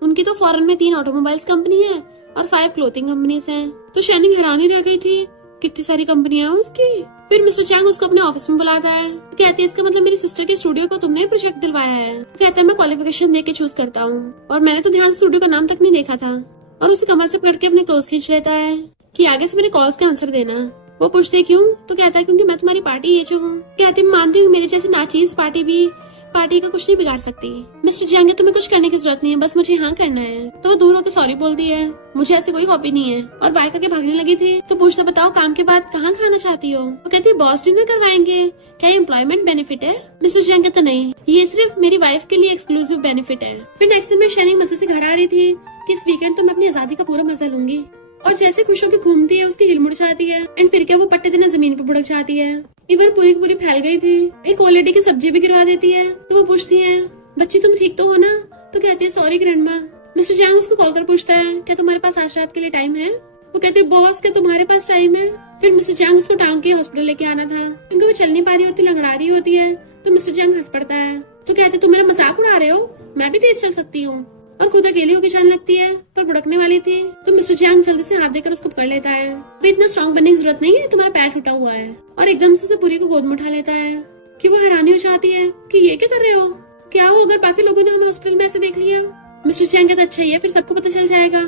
उनकी तो फॉरेन में 3 ऑटोमोबाइल्स कंपनी है और 5 क्लोथिंग कंपनीज हैं। तो शैनिंग हैरान ही रह गई थी, कितनी सारी कंपनियां हैं उसकी। फिर मिस्टर चैंग उसको अपने ऑफिस में बुलाता है। तो कहती है इसका मतलब मेरी सिस्टर के स्टूडियो को तुमने प्रोजेक्ट दिलवाया है। तो कहता है मैं क्वालिफिकेशन देख के चूज करता हूँ, और मैंने तो ध्यान से स्टूडियो का नाम तक नहीं देखा था। और उसी कमर से पकड़ के अपने क्लोज खींच लेता है कि आगे से मेरे कॉल्स के आंसर देना। वो पूछते क्यों? तो कहता है क्योंकि मैं तुम्हारी पार्टी ये जो हूँ। कहती मानती हूँ मेरी जैसी नाचीज पार्टी भी पार्टी का कुछ नहीं बिगाड़ सकती। मिस्टर चैंग है तुम्हें कुछ करने की जरूरत नहीं है, बस मुझे यहाँ करना है। तो वो दूर होकर सॉरी बोलती है, मुझे ऐसी कोई हॉबी नहीं है, और बाइक करके भागने लगी थी। तो पूछता बताओ काम के बाद कहाँ खाना चाहती हो? तो कहती है बॉस डिनर करवाएंगे, क्या एम्प्लॉयमेंट बेनिफिट है? मिस्टर चैंग कहता नहीं, ये सिर्फ मेरी वाइफ के लिए एक्सक्लूसिव बेनिफिट है। फिर नेक्स्ट में शैनिंग मजे से घर आ रही थी कि इस वीकेंड तो मैं अपनी आजादी का पूरा मजा लूंगी। और जैसे खुश होकर घूमती है उसकी हिल मुड़ जाती है, एंड फिर क्या वो पट्टे देना जमीन पर बुढ़क जाती है। इवन पूरी पूरी फैल गई थी। एक ओल्ड लेडी की सब्जी भी गिरवा देती है। तो वो पूछती है बच्ची तुम ठीक तो हो ना? तो कहती है सॉरी ग्रैंडमा। मिस्टर चैंग उसको कॉल कर पूछता है क्या तुम्हारे पास आज रात के लिए टाइम है? वो कहती है बॉस क्या तुम्हारे पास टाइम है? फिर मिस्टर चैंग उसको टांग के हॉस्पिटल लेके आना था, क्योंकि वो चल नहीं पा रही होती, लंगड़ा रही होती है। तो मिस्टर चैंग हंस पड़ता है। तो कहते तुम मेरा मजाक उड़ा रहे हो, मैं भी तेज चल सकती हूँ। और खुद अकेली होकर चलने लगती है, पर भुड़कने वाली थी। तो मिस्टर चैंग जल्दी से हाथ देकर उसको पकड़ लेता है। भी इतना स्ट्रॉन्ग बनने की जरूरत नहीं है, तुम्हारा पैर टूटा हुआ है। और एकदम से उसे पूरी को गोद में उठा लेता है कि वो हैरानी हो जाती है कि ये क्या कर रहे हो? क्या हो अगर बाकी लोगों ने हमें हॉस्पिटल में ऐसे देख लिया? मिस्टर चैंग कहता अच्छा ही है, फिर सबको पता चल जाएगा।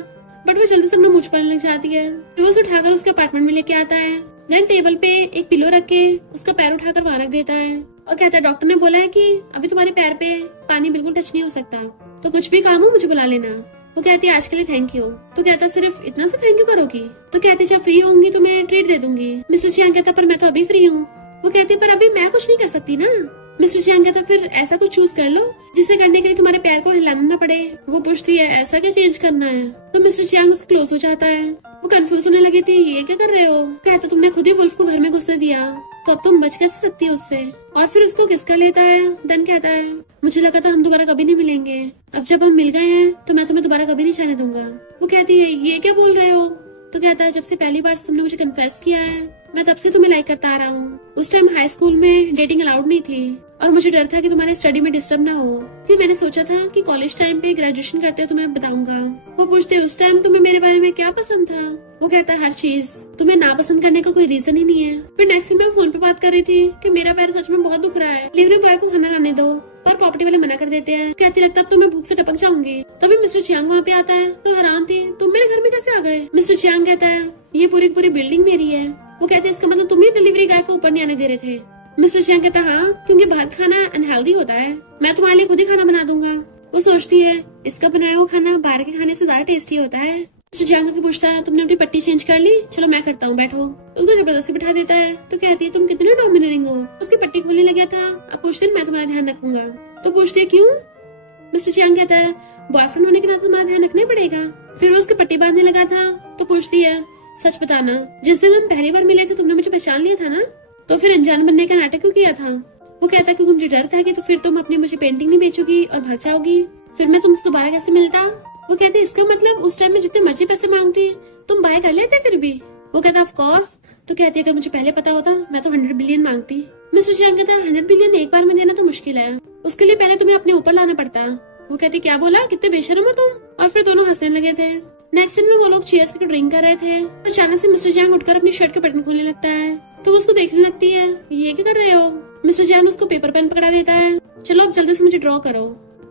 बट वो जल्दी से अपना मुंह पड़ने लग जाती है। फिर उसे उठाकर उसके अपार्टमेंट में लेके आता है। देन टेबल पे एक पिलो रख के उसका पैर उठाकर वहां रख देता है, और कहता है डॉक्टर ने बोला है कि अभी तुम्हारे पैर पे पानी बिल्कुल टच नहीं हो सकता, तो कुछ भी काम हो मुझे बुला लेना। वो कहती है आज के लिए थैंक यू। तो कहता सिर्फ इतना से थैंक यू करोगी? तो कहती जब फ्री होंगी तो मैं ट्रीट दे दूंगी। मिस्टर चैंग कहता पर मैं तो अभी फ्री हूँ। वो कहती पर अभी मैं कुछ नहीं कर सकती ना। मिस्टर चैंग कहता फिर ऐसा कुछ चूज कर लो जिसे करने के लिए तुम्हारे पैर को हिलाना न पड़े। वो पूछती है ऐसा क्या चेंज करना है? तो मिस्टर चैंग उससे क्लोज हो जाता है। वो कंफ्यूज होने लगी थी ये क्या कर रहे हो? कहता तुमने खुद ही वुल्फ को घर में घुसने दिया, तो अब तुम बच कैसे सकती हो उससे? और फिर उसको किस कर लेता है। देन कहता है मुझे लगा था हम दोबारा कभी नहीं मिलेंगे, अब जब हम मिल गए हैं तो मैं तुम्हें दोबारा कभी नहीं जाने दूंगा। वो कहती है ये क्या बोल रहे हो? तो कहता है जब से पहली बार तुमने मुझे कन्फेस किया है मैं तब से तुम्हें लाइक करता आ रहा हूँ। उस टाइम हाई स्कूल में डेटिंग अलाउड नहीं थी, और मुझे डर था कि तुम्हारे स्टडी में डिस्टर्ब ना हो। फिर मैंने सोचा था कि कॉलेज टाइम पे ग्रेजुएशन करते हो तुम्हें बताऊंगा। वो पूछते उस टाइम तुम्हें मेरे बारे में क्या पसंद था? वो कहता है हर चीज, तुम्हें ना पसंद करने का कोई रीजन ही नहीं है। फिर नेक्स्ट दिन मैं फोन पे बात कर रही थी कि मेरा पैर सच में बहुत दुख रहा है, डिलीवरी बॉय को खाना लाने दो, पर प्रॉपर्टी वाले मना कर देते हैं। कहती लगता अब तो मैं भूख से टपक जाऊंगी। तभी मिस्टर चियांग वहाँ पे आता है। तो हैरान थी तुम मेरे घर में कैसे आ गए? मिस्टर चियांग कहता है ये पूरी पूरी बिल्डिंग मेरी है। वो कहते हैं इसका मतलब तुम ही डिलीवरी गाय को ऊपर नहीं आने दे रहे थे। मिस्टर चियांग कहता हाँ, क्योंकि बाहर खाना अनहेल्दी होता है, मैं तुम्हारे लिए खुद ही खाना बना दूंगा। वो सोचती है इसका बनाया हुआ खाना बाहर के खाने से ज्यादा टेस्टी होता है। मिस्टर चियांग को पूछता है तुमने अपनी पट्टी चेंज कर ली? चलो मैं करता हूँ, बैठो। उसको जबरदस्ती बिठा देता है। तो कहती है तुम कितने डोमिनेटिंग हो। उसकी पट्टी खोलने लगा था, अब कुछ दिन मैं तुम्हारा ध्यान रखूंगा। तो पूछती है क्यों? मिस्टर चियांग कहता है बॉयफ्रेंड होने के नाते तुम्हारा ध्यान रखना पड़ेगा। फिर वो उसकी पट्टी बांधने लगा था। तो पूछती है सच बताना, जिस दिन हम पहली बार मिले थे तुमने मुझे पहचान लिया था ना? तो फिर अनजान बनने का नाटक क्यों किया था? वो कहता है क्योंकि मुझे डर था कि तो फिर तुम अपनी मुझे पेंटिंग नहीं बेचोगी और भाग जाओगी, फिर मैं तुमसे दोबारा कैसे मिलता। वो कहते इसका मतलब उस टाइम में जितने मर्जी पैसे मांगती तुम बाय कर लेते फिर भी। वो कहता ऑफ कोर्स। तो कहती अगर मुझे पहले पता होता मैं तो 100 बिलियन मांगती। मिस्टर चियांग कहता 100 बिलियन एक बार में देना तो मुश्किल है, उसके लिए पहले तुम्हें अपने ऊपर लाना पड़ता। वो कहती क्या बोला, कितने बेशर्म हो तुम। और फिर दोनों हंसने लगे थे। नेक्स्ट दिन में वो लोग चीयर्स करके ड्रिंक कर रहे थे। अचानक से मिस्टर चियांग उठकर अपनी शर्ट के बटन खोलने लगता है। तो उसको देखने लगती है ये क्या कर रहे हो। मिस्टर चियांग उसको पेपर पेन पकड़ा देता है। चलो अब जल्दी से मुझे ड्रॉ करो।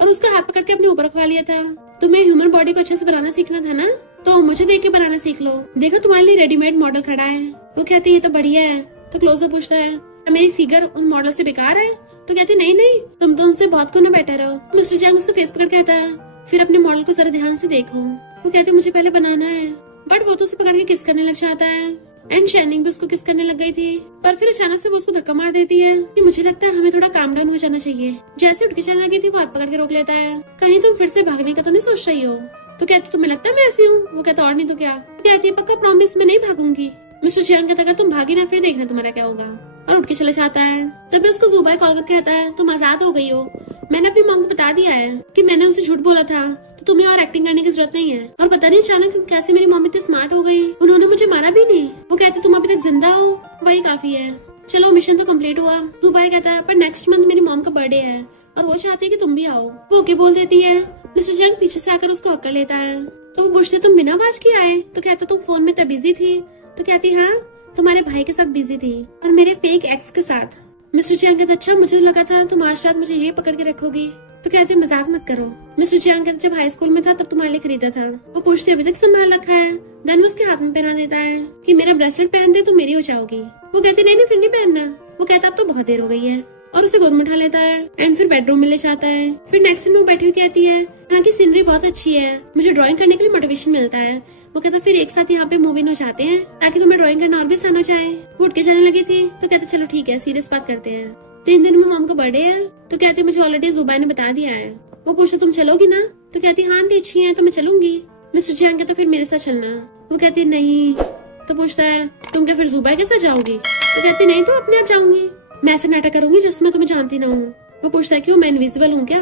और उसका हाथ पकड़ के अपने ऊपर रखवा लिया था। तुम्हें ह्यूमन बॉडी को अच्छे से बनाना सीखना था ना, तो मुझे देख के बनाना सीख लो, देखो तुम्हारे लिए रेडीमेड मॉडल खड़ा है। वो कहती है ये तो बढ़िया है। तो क्लोजअप पूछता है मेरी फिगर उन मॉडल से बेकार है? तो कहती नहीं नहीं, तुम तो उनसे बहुत गुना बेटर हो। मिस्टर चियांग उसका फेस पकड़ कहता है फिर अपने मॉडल को जरा ध्यान से देखो। वो कहते मुझे पहले बनाना है। बट वो तो उसे पकड़ के किस करने लग जाता है। एंड शाइनिंग भी उसको किस करने लग गई थी, पर फिर अचानक से वो उसको धक्का मार देती है कि मुझे लगता है हमें थोड़ा काम डाउन हो जाना चाहिए। जैसे उठ के चलने लगी थी वो हाथ पकड़ के रोक लेता है। कहीं तुम फिर से भागने का तो नहीं सोच रही हो? तो कहती तुम्हें लगता है मैं ऐसी हूँ? वो कहता और नहीं तो क्या। तो कहती है पक्का प्रॉमिस मैं नहीं भागूंगी। मिस्टर चियांग कहता अगर तुम भागी ना फिर देखना तुम्हारा क्या होगा, और उठ के चला जाता है। तभी उसको जुबाई कॉल करके कहता है तुम आजाद हो गई हो, मैंने अपनी मॉम को बता दिया है कि मैंने उसे झूठ बोला था, तो तुम्हें और एक्टिंग करने की जरूरत नहीं है। और पता नहीं अचानक कैसे मेरी मॉम इतनी स्मार्ट हो गई, उन्होंने मुझे मारा भी नहीं। वो कहते तुम अभी तक जिंदा हो, वही काफी है। चलो मिशन तो कंप्लीट हुआ। जुबाई कहता है पर नेक्स्ट मंथ मेरी मॉम का बर्थडे है और वो चाहती है कि तुम भी आओ। वो ओके बोल देती है। मिस्टर चियांग पीछे से आकर उसको हक कर लेता है। तो वो पूछती तुम बिना आवाज के आए? तो कहता तुम फोन में तब बिजी थी। तो कहती हाँ तुम्हारे भाई के साथ बिजी थी और मेरे फेक एक्स के साथ। मिस्टर चियांग कहता अच्छा मुझे लगा था तुम आज रात मुझे ये पकड़ के रखोगी। तो कहते मजाक मत करो। मिस्टर चियांग कहता जब हाई स्कूल में था तब तुम्हारे लिए खरीदा था। वो पूछती अभी तक संभाल रखा है। देन वो उसके हाथ में पहना देता है कि मेरा ब्रेसलेट पहन दे तो मेरी हो जाओगी। वो कहते नहीं फिर नहीं पहनना। वो कहता अब तो बहुत देर हो गई है और उसे गोद में उठा लेता है एंड फिर बेडरूम में ले जाता है। फिर नेक्स्ट दिन वो बैठी हुई कहती है यहाँ की सीनरी बहुत अच्छी है, मुझे ड्राइंग करने के लिए मोटिवेशन मिलता है। वो कहता फिर एक साथ यहाँ पे मूव इन हो जाते हैं ताकि तुम्हें ड्राइंग करना और भी आसान हो जाए। वो उठ के जाने लगी थी तो कहते चलो ठीक है सीरियस बात करते हैं। 3 दिन में मॉम का बर्थडे है। तो कहते मुझे ऑलरेडी जुबा ने बता दिया है। वो पूछता तुम चलोगी ना? तो कहती हाँ आंटी अच्छी है तो मैं चलूंगी। मिस्टर चियांग कहता फिर मेरे साथ चलना। वो कहती नहीं। तो पूछता है तुम क्या फिर जुबा के साथ जाओगी? तो कहती नहीं तो अपने आप जाऊंगी, मैं ऐसे नाटक करूंगी जैसे मैं तुम्हें जानती ना हूँ। वो पूछता है क्यों मैं इनविजिबल हूँ क्या?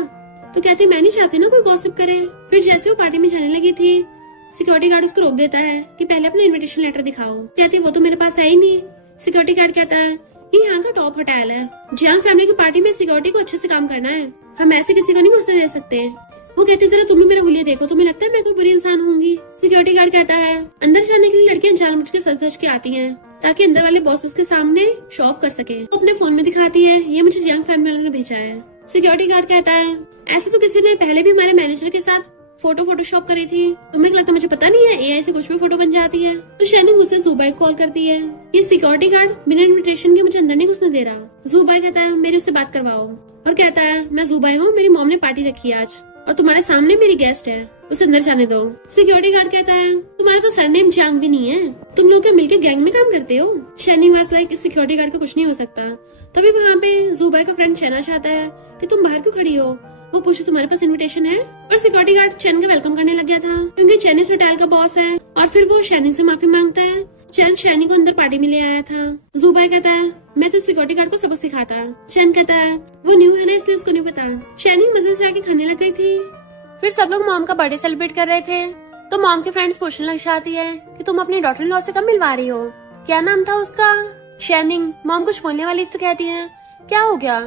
तो कहती मैं नहीं चाहती ना कोई गॉसिप करे। फिर जैसे वो पार्टी में जाने लगी थी सिक्योरिटी गार्ड उसको रोक देता है कि पहले अपना इनविटेशन लेटर दिखाओ। कहती वो तो मेरे पास है ही नहीं। सिक्योरिटी गार्ड कहता है ये यहाँ का टॉप होटल है, जियांग फैमिली की पार्टी में सिक्योरिटी को अच्छे से काम करना है, हम ऐसे किसी को नहीं घुसने दे सकते। वो कहते जरा तुम मेरा हुलिया देखो, तुम्हें लगता है मैं कोई बुरी इंसान होंगी? सिक्योरिटी गार्ड कहता है अंदर जाने के लिए लड़कियां जानबूझ के सच सच के आती हैं ताकि अंदर वाले बॉसेस के सामने शो ऑफ कर सके। वो अपने फोन में दिखाती है ये मुझे जियांग फैमिली वालों ने भेजा है। सिक्योरिटी गार्ड कहता है ऐसे तो किसी ने पहले भी हमारे मैनेजर के साथ फोटोशॉप करी थी, तुम्हें लगता मुझे पता नहीं है एआई से कुछ भी फोटो बन जाती है। तो शैनिंग उसे जुबाई कॉल करती है ये सिक्योरिटी गार्ड बिना इन्विटेशन के मुझे अंदर नहीं घुसने दे रहा। जुबाई कहता है मेरी उससे बात करवाओ और कहता है मैं जुबाई हूँ, मेरी मॉम ने पार्टी रखी है आज और तुम्हारे सामने मेरी गेस्ट है, उसे अंदर जाने दो। सिक्योरिटी गार्ड कहता है तुम्हारा तो सरनेम जियांग भी नहीं है, तुम लोग क्या मिलकर गैंग में काम करते हो? शैनिंग वाज लाइक इस सिक्योरिटी गार्ड को कुछ नहीं हो सकता। तभी वहाँ पे जुबाई का फ्रेंड चैना चाहता है कि तुम बाहर क्यों खड़ी हो। वो पूछे तुम्हारे पास इनविटेशन है? और सिक्योरिटी गार्ड चैन का वेलकम करने लग गया था क्योंकि चैन इस होटल का बॉस है। और फिर वो शैनी से माफी मांगता है। चैन शैनी को अंदर पार्टी में ले आया था। जुबाई कहता है मैं तो सिक्योरिटी गार्ड को सबक सिखाता। चैन कहता है वो न्यू है ना इसलिए उसको नहीं पता। शैनी मजे से जाके खाने लग गई थी। फिर सब लोग मॉम का बर्थडे सेलिब्रेट कर रहे थे तो मॉम के फ्रेंड्स पूछने लग जाती है कि तुम अपनी डॉटर इन लॉ से कब मिलवा रही हो? क्या नाम था उसका? शैनिंग। मॉम कुछ बोलने वाली तो कहती है क्या हो गया,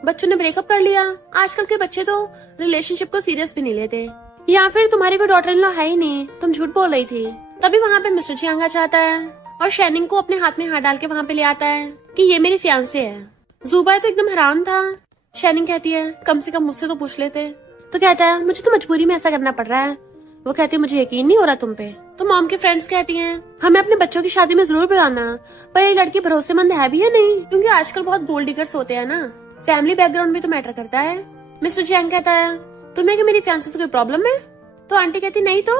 बच्चों ने ब्रेकअप कर लिया? आजकल के बच्चे तो रिलेशनशिप को सीरियस भी नहीं लेते। या फिर तुम्हारी कोई डॉटर इन लॉ है ही नहीं, तुम झूठ बोल रही थी। तभी वहाँ पे मिस्टर जियांग आ जाता है और शैनिंग को अपने हाथ में हाथ डाल के वहाँ पे ले आता है कि ये मेरी फियांसे है। जुबाई तो एकदम हैरान था। शैनिंग कहती है कम से कम मुझसे तो पूछ लेते। तो कहता है मुझे तो मजबूरी में ऐसा करना पड़ रहा है। वो कहती है मुझे यकीन नहीं हो रहा तुम पे। तो मॉम के फ्रेंड्स कहती हैं हमें अपने बच्चों की शादी में जरूर बुलाना, पर ये लड़की भरोसेमंद है भी या नहीं, क्योंकि आजकल बहुत गोल्ड डिगर्स होते हैं ना, फैमिली बैकग्राउंड भी तो मैटर करता है। मिस्टर जियांग कहता है तुम्हें क्या मेरी फियांसे से कोई प्रॉब्लम है? तो आंटी कहती नहीं तो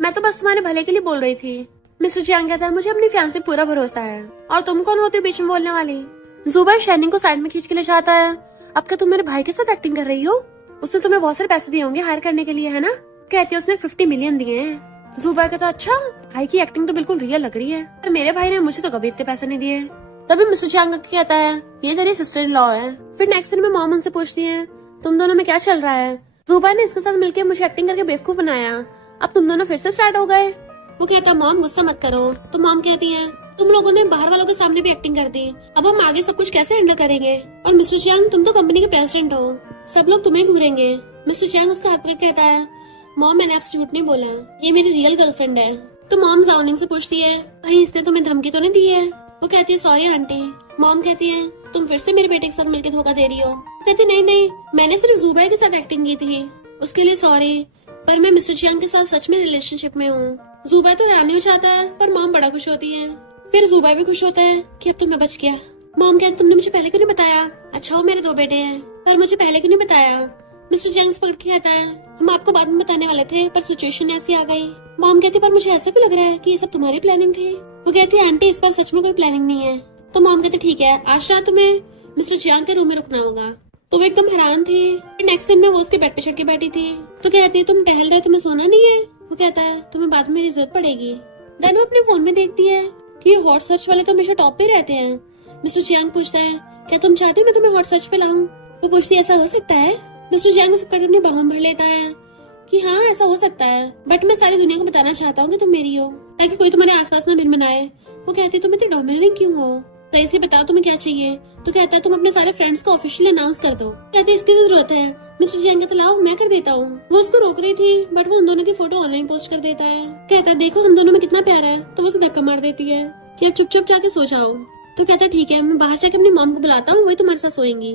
मैं तो बस तुम्हारे भले के लिए बोल रही थी। मिस्टर जियांग कहता है मुझे अपनी फियांसे पूरा भरोसा है और तुम कौन होती हो बीच में बोलने वाली? जुबाई शैनिंग को साइड में खींच के ले जाता है अब क्या तुम मेरे भाई के साथ एक्टिंग कर रही हो? उसने तुम्हें बहुत सारे पैसे दिए होंगे हायर करने के लिए है ना? कहती है उसने 50 मिलियन दिए हैं। जुबाई कहता अच्छा भाई की एक्टिंग तो बिल्कुल रियल लग रही है, पर मेरे भाई ने मुझे तो कभी इतने पैसे नहीं दिए। तभी मिस्टर जियांग कहता है ये तेरी सिस्टर इन लॉ है। फिर नेक्स्ट दिन में मॉम उनसे पूछती है तुम दोनों में क्या चल रहा है? जुबाई ने इसके साथ मिलकर मुझे एक्टिंग करके बेवकूफ बनाया, अब तुम दोनों फिर से स्टार्ट हो गए। वो कहता मॉम गुस्सा मत करो। तो मॉम कहती है तुम लोगों ने बाहर वालों के सामने भी एक्टिंग कर दी, अब हम आगे सब कुछ कैसे हैंडल करेंगे? और मिस्टर जियांग तुम तो कंपनी के प्रेसिडेंट हो, सब लोग तुम्हें घूरेंगे। मिस्टर जियांग उसका हाथ पकड़ कहता है मॉम मैंने आपसे झूठ नहीं बोला, ये मेरी रियल गर्लफ्रेंड है। तो मॉम जाओनिंग से पूछती है कहीं इसने तुम्हें धमकी तो नहीं दी है? वो कहती है सॉरी आंटी। मॉम कहती है तुम फिर से मेरे बेटे के साथ मिलकर धोखा दे रही हो? कहती नहीं नहीं मैंने सिर्फ जुबाई के साथ एक्टिंग की थी, उसके लिए सॉरी, पर मैं मिस्टर जियांग के साथ सच में रिलेशनशिप में हूँ। जुबाई तो हैरानी हो जाता है पर मॉम बड़ा खुश होती है। फिर जुबाई भी खुश होता है कि अब तो मैं बच गया। मॉम कहती तुमने मुझे पहले क्यों नहीं बताया? अच्छा हो मेरे 2 बेटे हैं पर मुझे पहले क्यों नहीं बताया? मिस्टर जियांग पकड़ के कहता है हम आपको बाद में बताने वाले थे पर सिचुएशन ऐसी आ गई। मॉम कहती पर मुझे ऐसा क्यों लग रहा है कि ये सब तुम्हारी प्लानिंग थी? वो कहती है आंटी इस बार सच में कोई प्लानिंग नहीं है। तो मॉम कहती ठीक है आज रात तुम्हें मिस्टर जियांग के रूम में रुकना होगा। तो वो एकदम हैरान थी। नेक्स्ट दिन में वो उसके बेड पे चढ़ के बैठी थी तो कहती है तुम टहल रहे तुम्हें सोना नहीं है? वो कहता है तुम्हें बाद में मेरी जरूरत पड़ेगी। देन वो अपने फोन में देखती है कि ये हॉट सर्च वाले तो हमेशा टॉप पे रहते हैं। मिस्टर जियांग पूछता है क्या तुम चाहती हो मैं तुम्हें हॉट सर्च पे लाऊं? वो पूछती है ऐसा हो सकता है? मिस्टर जियांग उसे पकड़ अपनी बाहों में भर लेता है कि हाँ ऐसा हो सकता है, बट मैं सारी दुनिया को बताना चाहता हूँ कि तुम मेरी हो ताकि कोई तुम्हारे आसपास ना बिन बनाए। वो कहती तुम इतनी डोमिनेटिंग क्यों हो? तो इसे बताओ तुम्हें क्या चाहिए? तो कहता है तुम अपने सारे फ्रेंड्स को ऑफिशियली अनाउंस कर दो। कहती इसकी जरूरत है, मिस्टर चैंग कहता लाओ मैं कर देता हूँ। वो उसको रोक रही थी बट वो उन दोनों की फोटो ऑनलाइन पोस्ट कर देता है। कहता है देखो हम दोनों में कितना प्यार है। तो वो उसे धक्का मार देती है कि अब चुप चुप जाके सो जाओ। तो कहता है ठीक है मैं बाहर जाके अपनी मॉम को बुलाता हूँ, वही तुम्हारे साथ सोएंगी।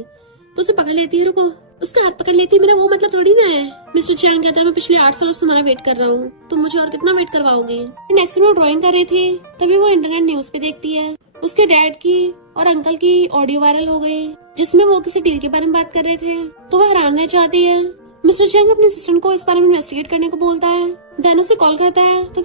तो उसे पकड़ लेती है, रुको, उसका हाथ पकड़ लेती है, मेरा वो मतलब थोड़ी ना है। मिस्टर चैंग कहता है मैं पिछले 8 सालों से तुम्हारा वेट कर रहा हूँ, तुम मुझे और कितना वेट करवाओगे। नेक्स्ट दिन वो ड्राइंग कर रही थी तभी वो इंटरनेट न्यूज पे देखती है उसके डैड की और अंकल की ऑडियो वायरल हो गई जिसमें वो किसी डील के बारे में बात कर रहे थे। तो वो हैरान रह जाती है। मिस्टर चैंग अपने असिस्टेंट को इस बारे में इन्वेस्टिगेट करने को बोलता है। देन उसे कॉल करता है तो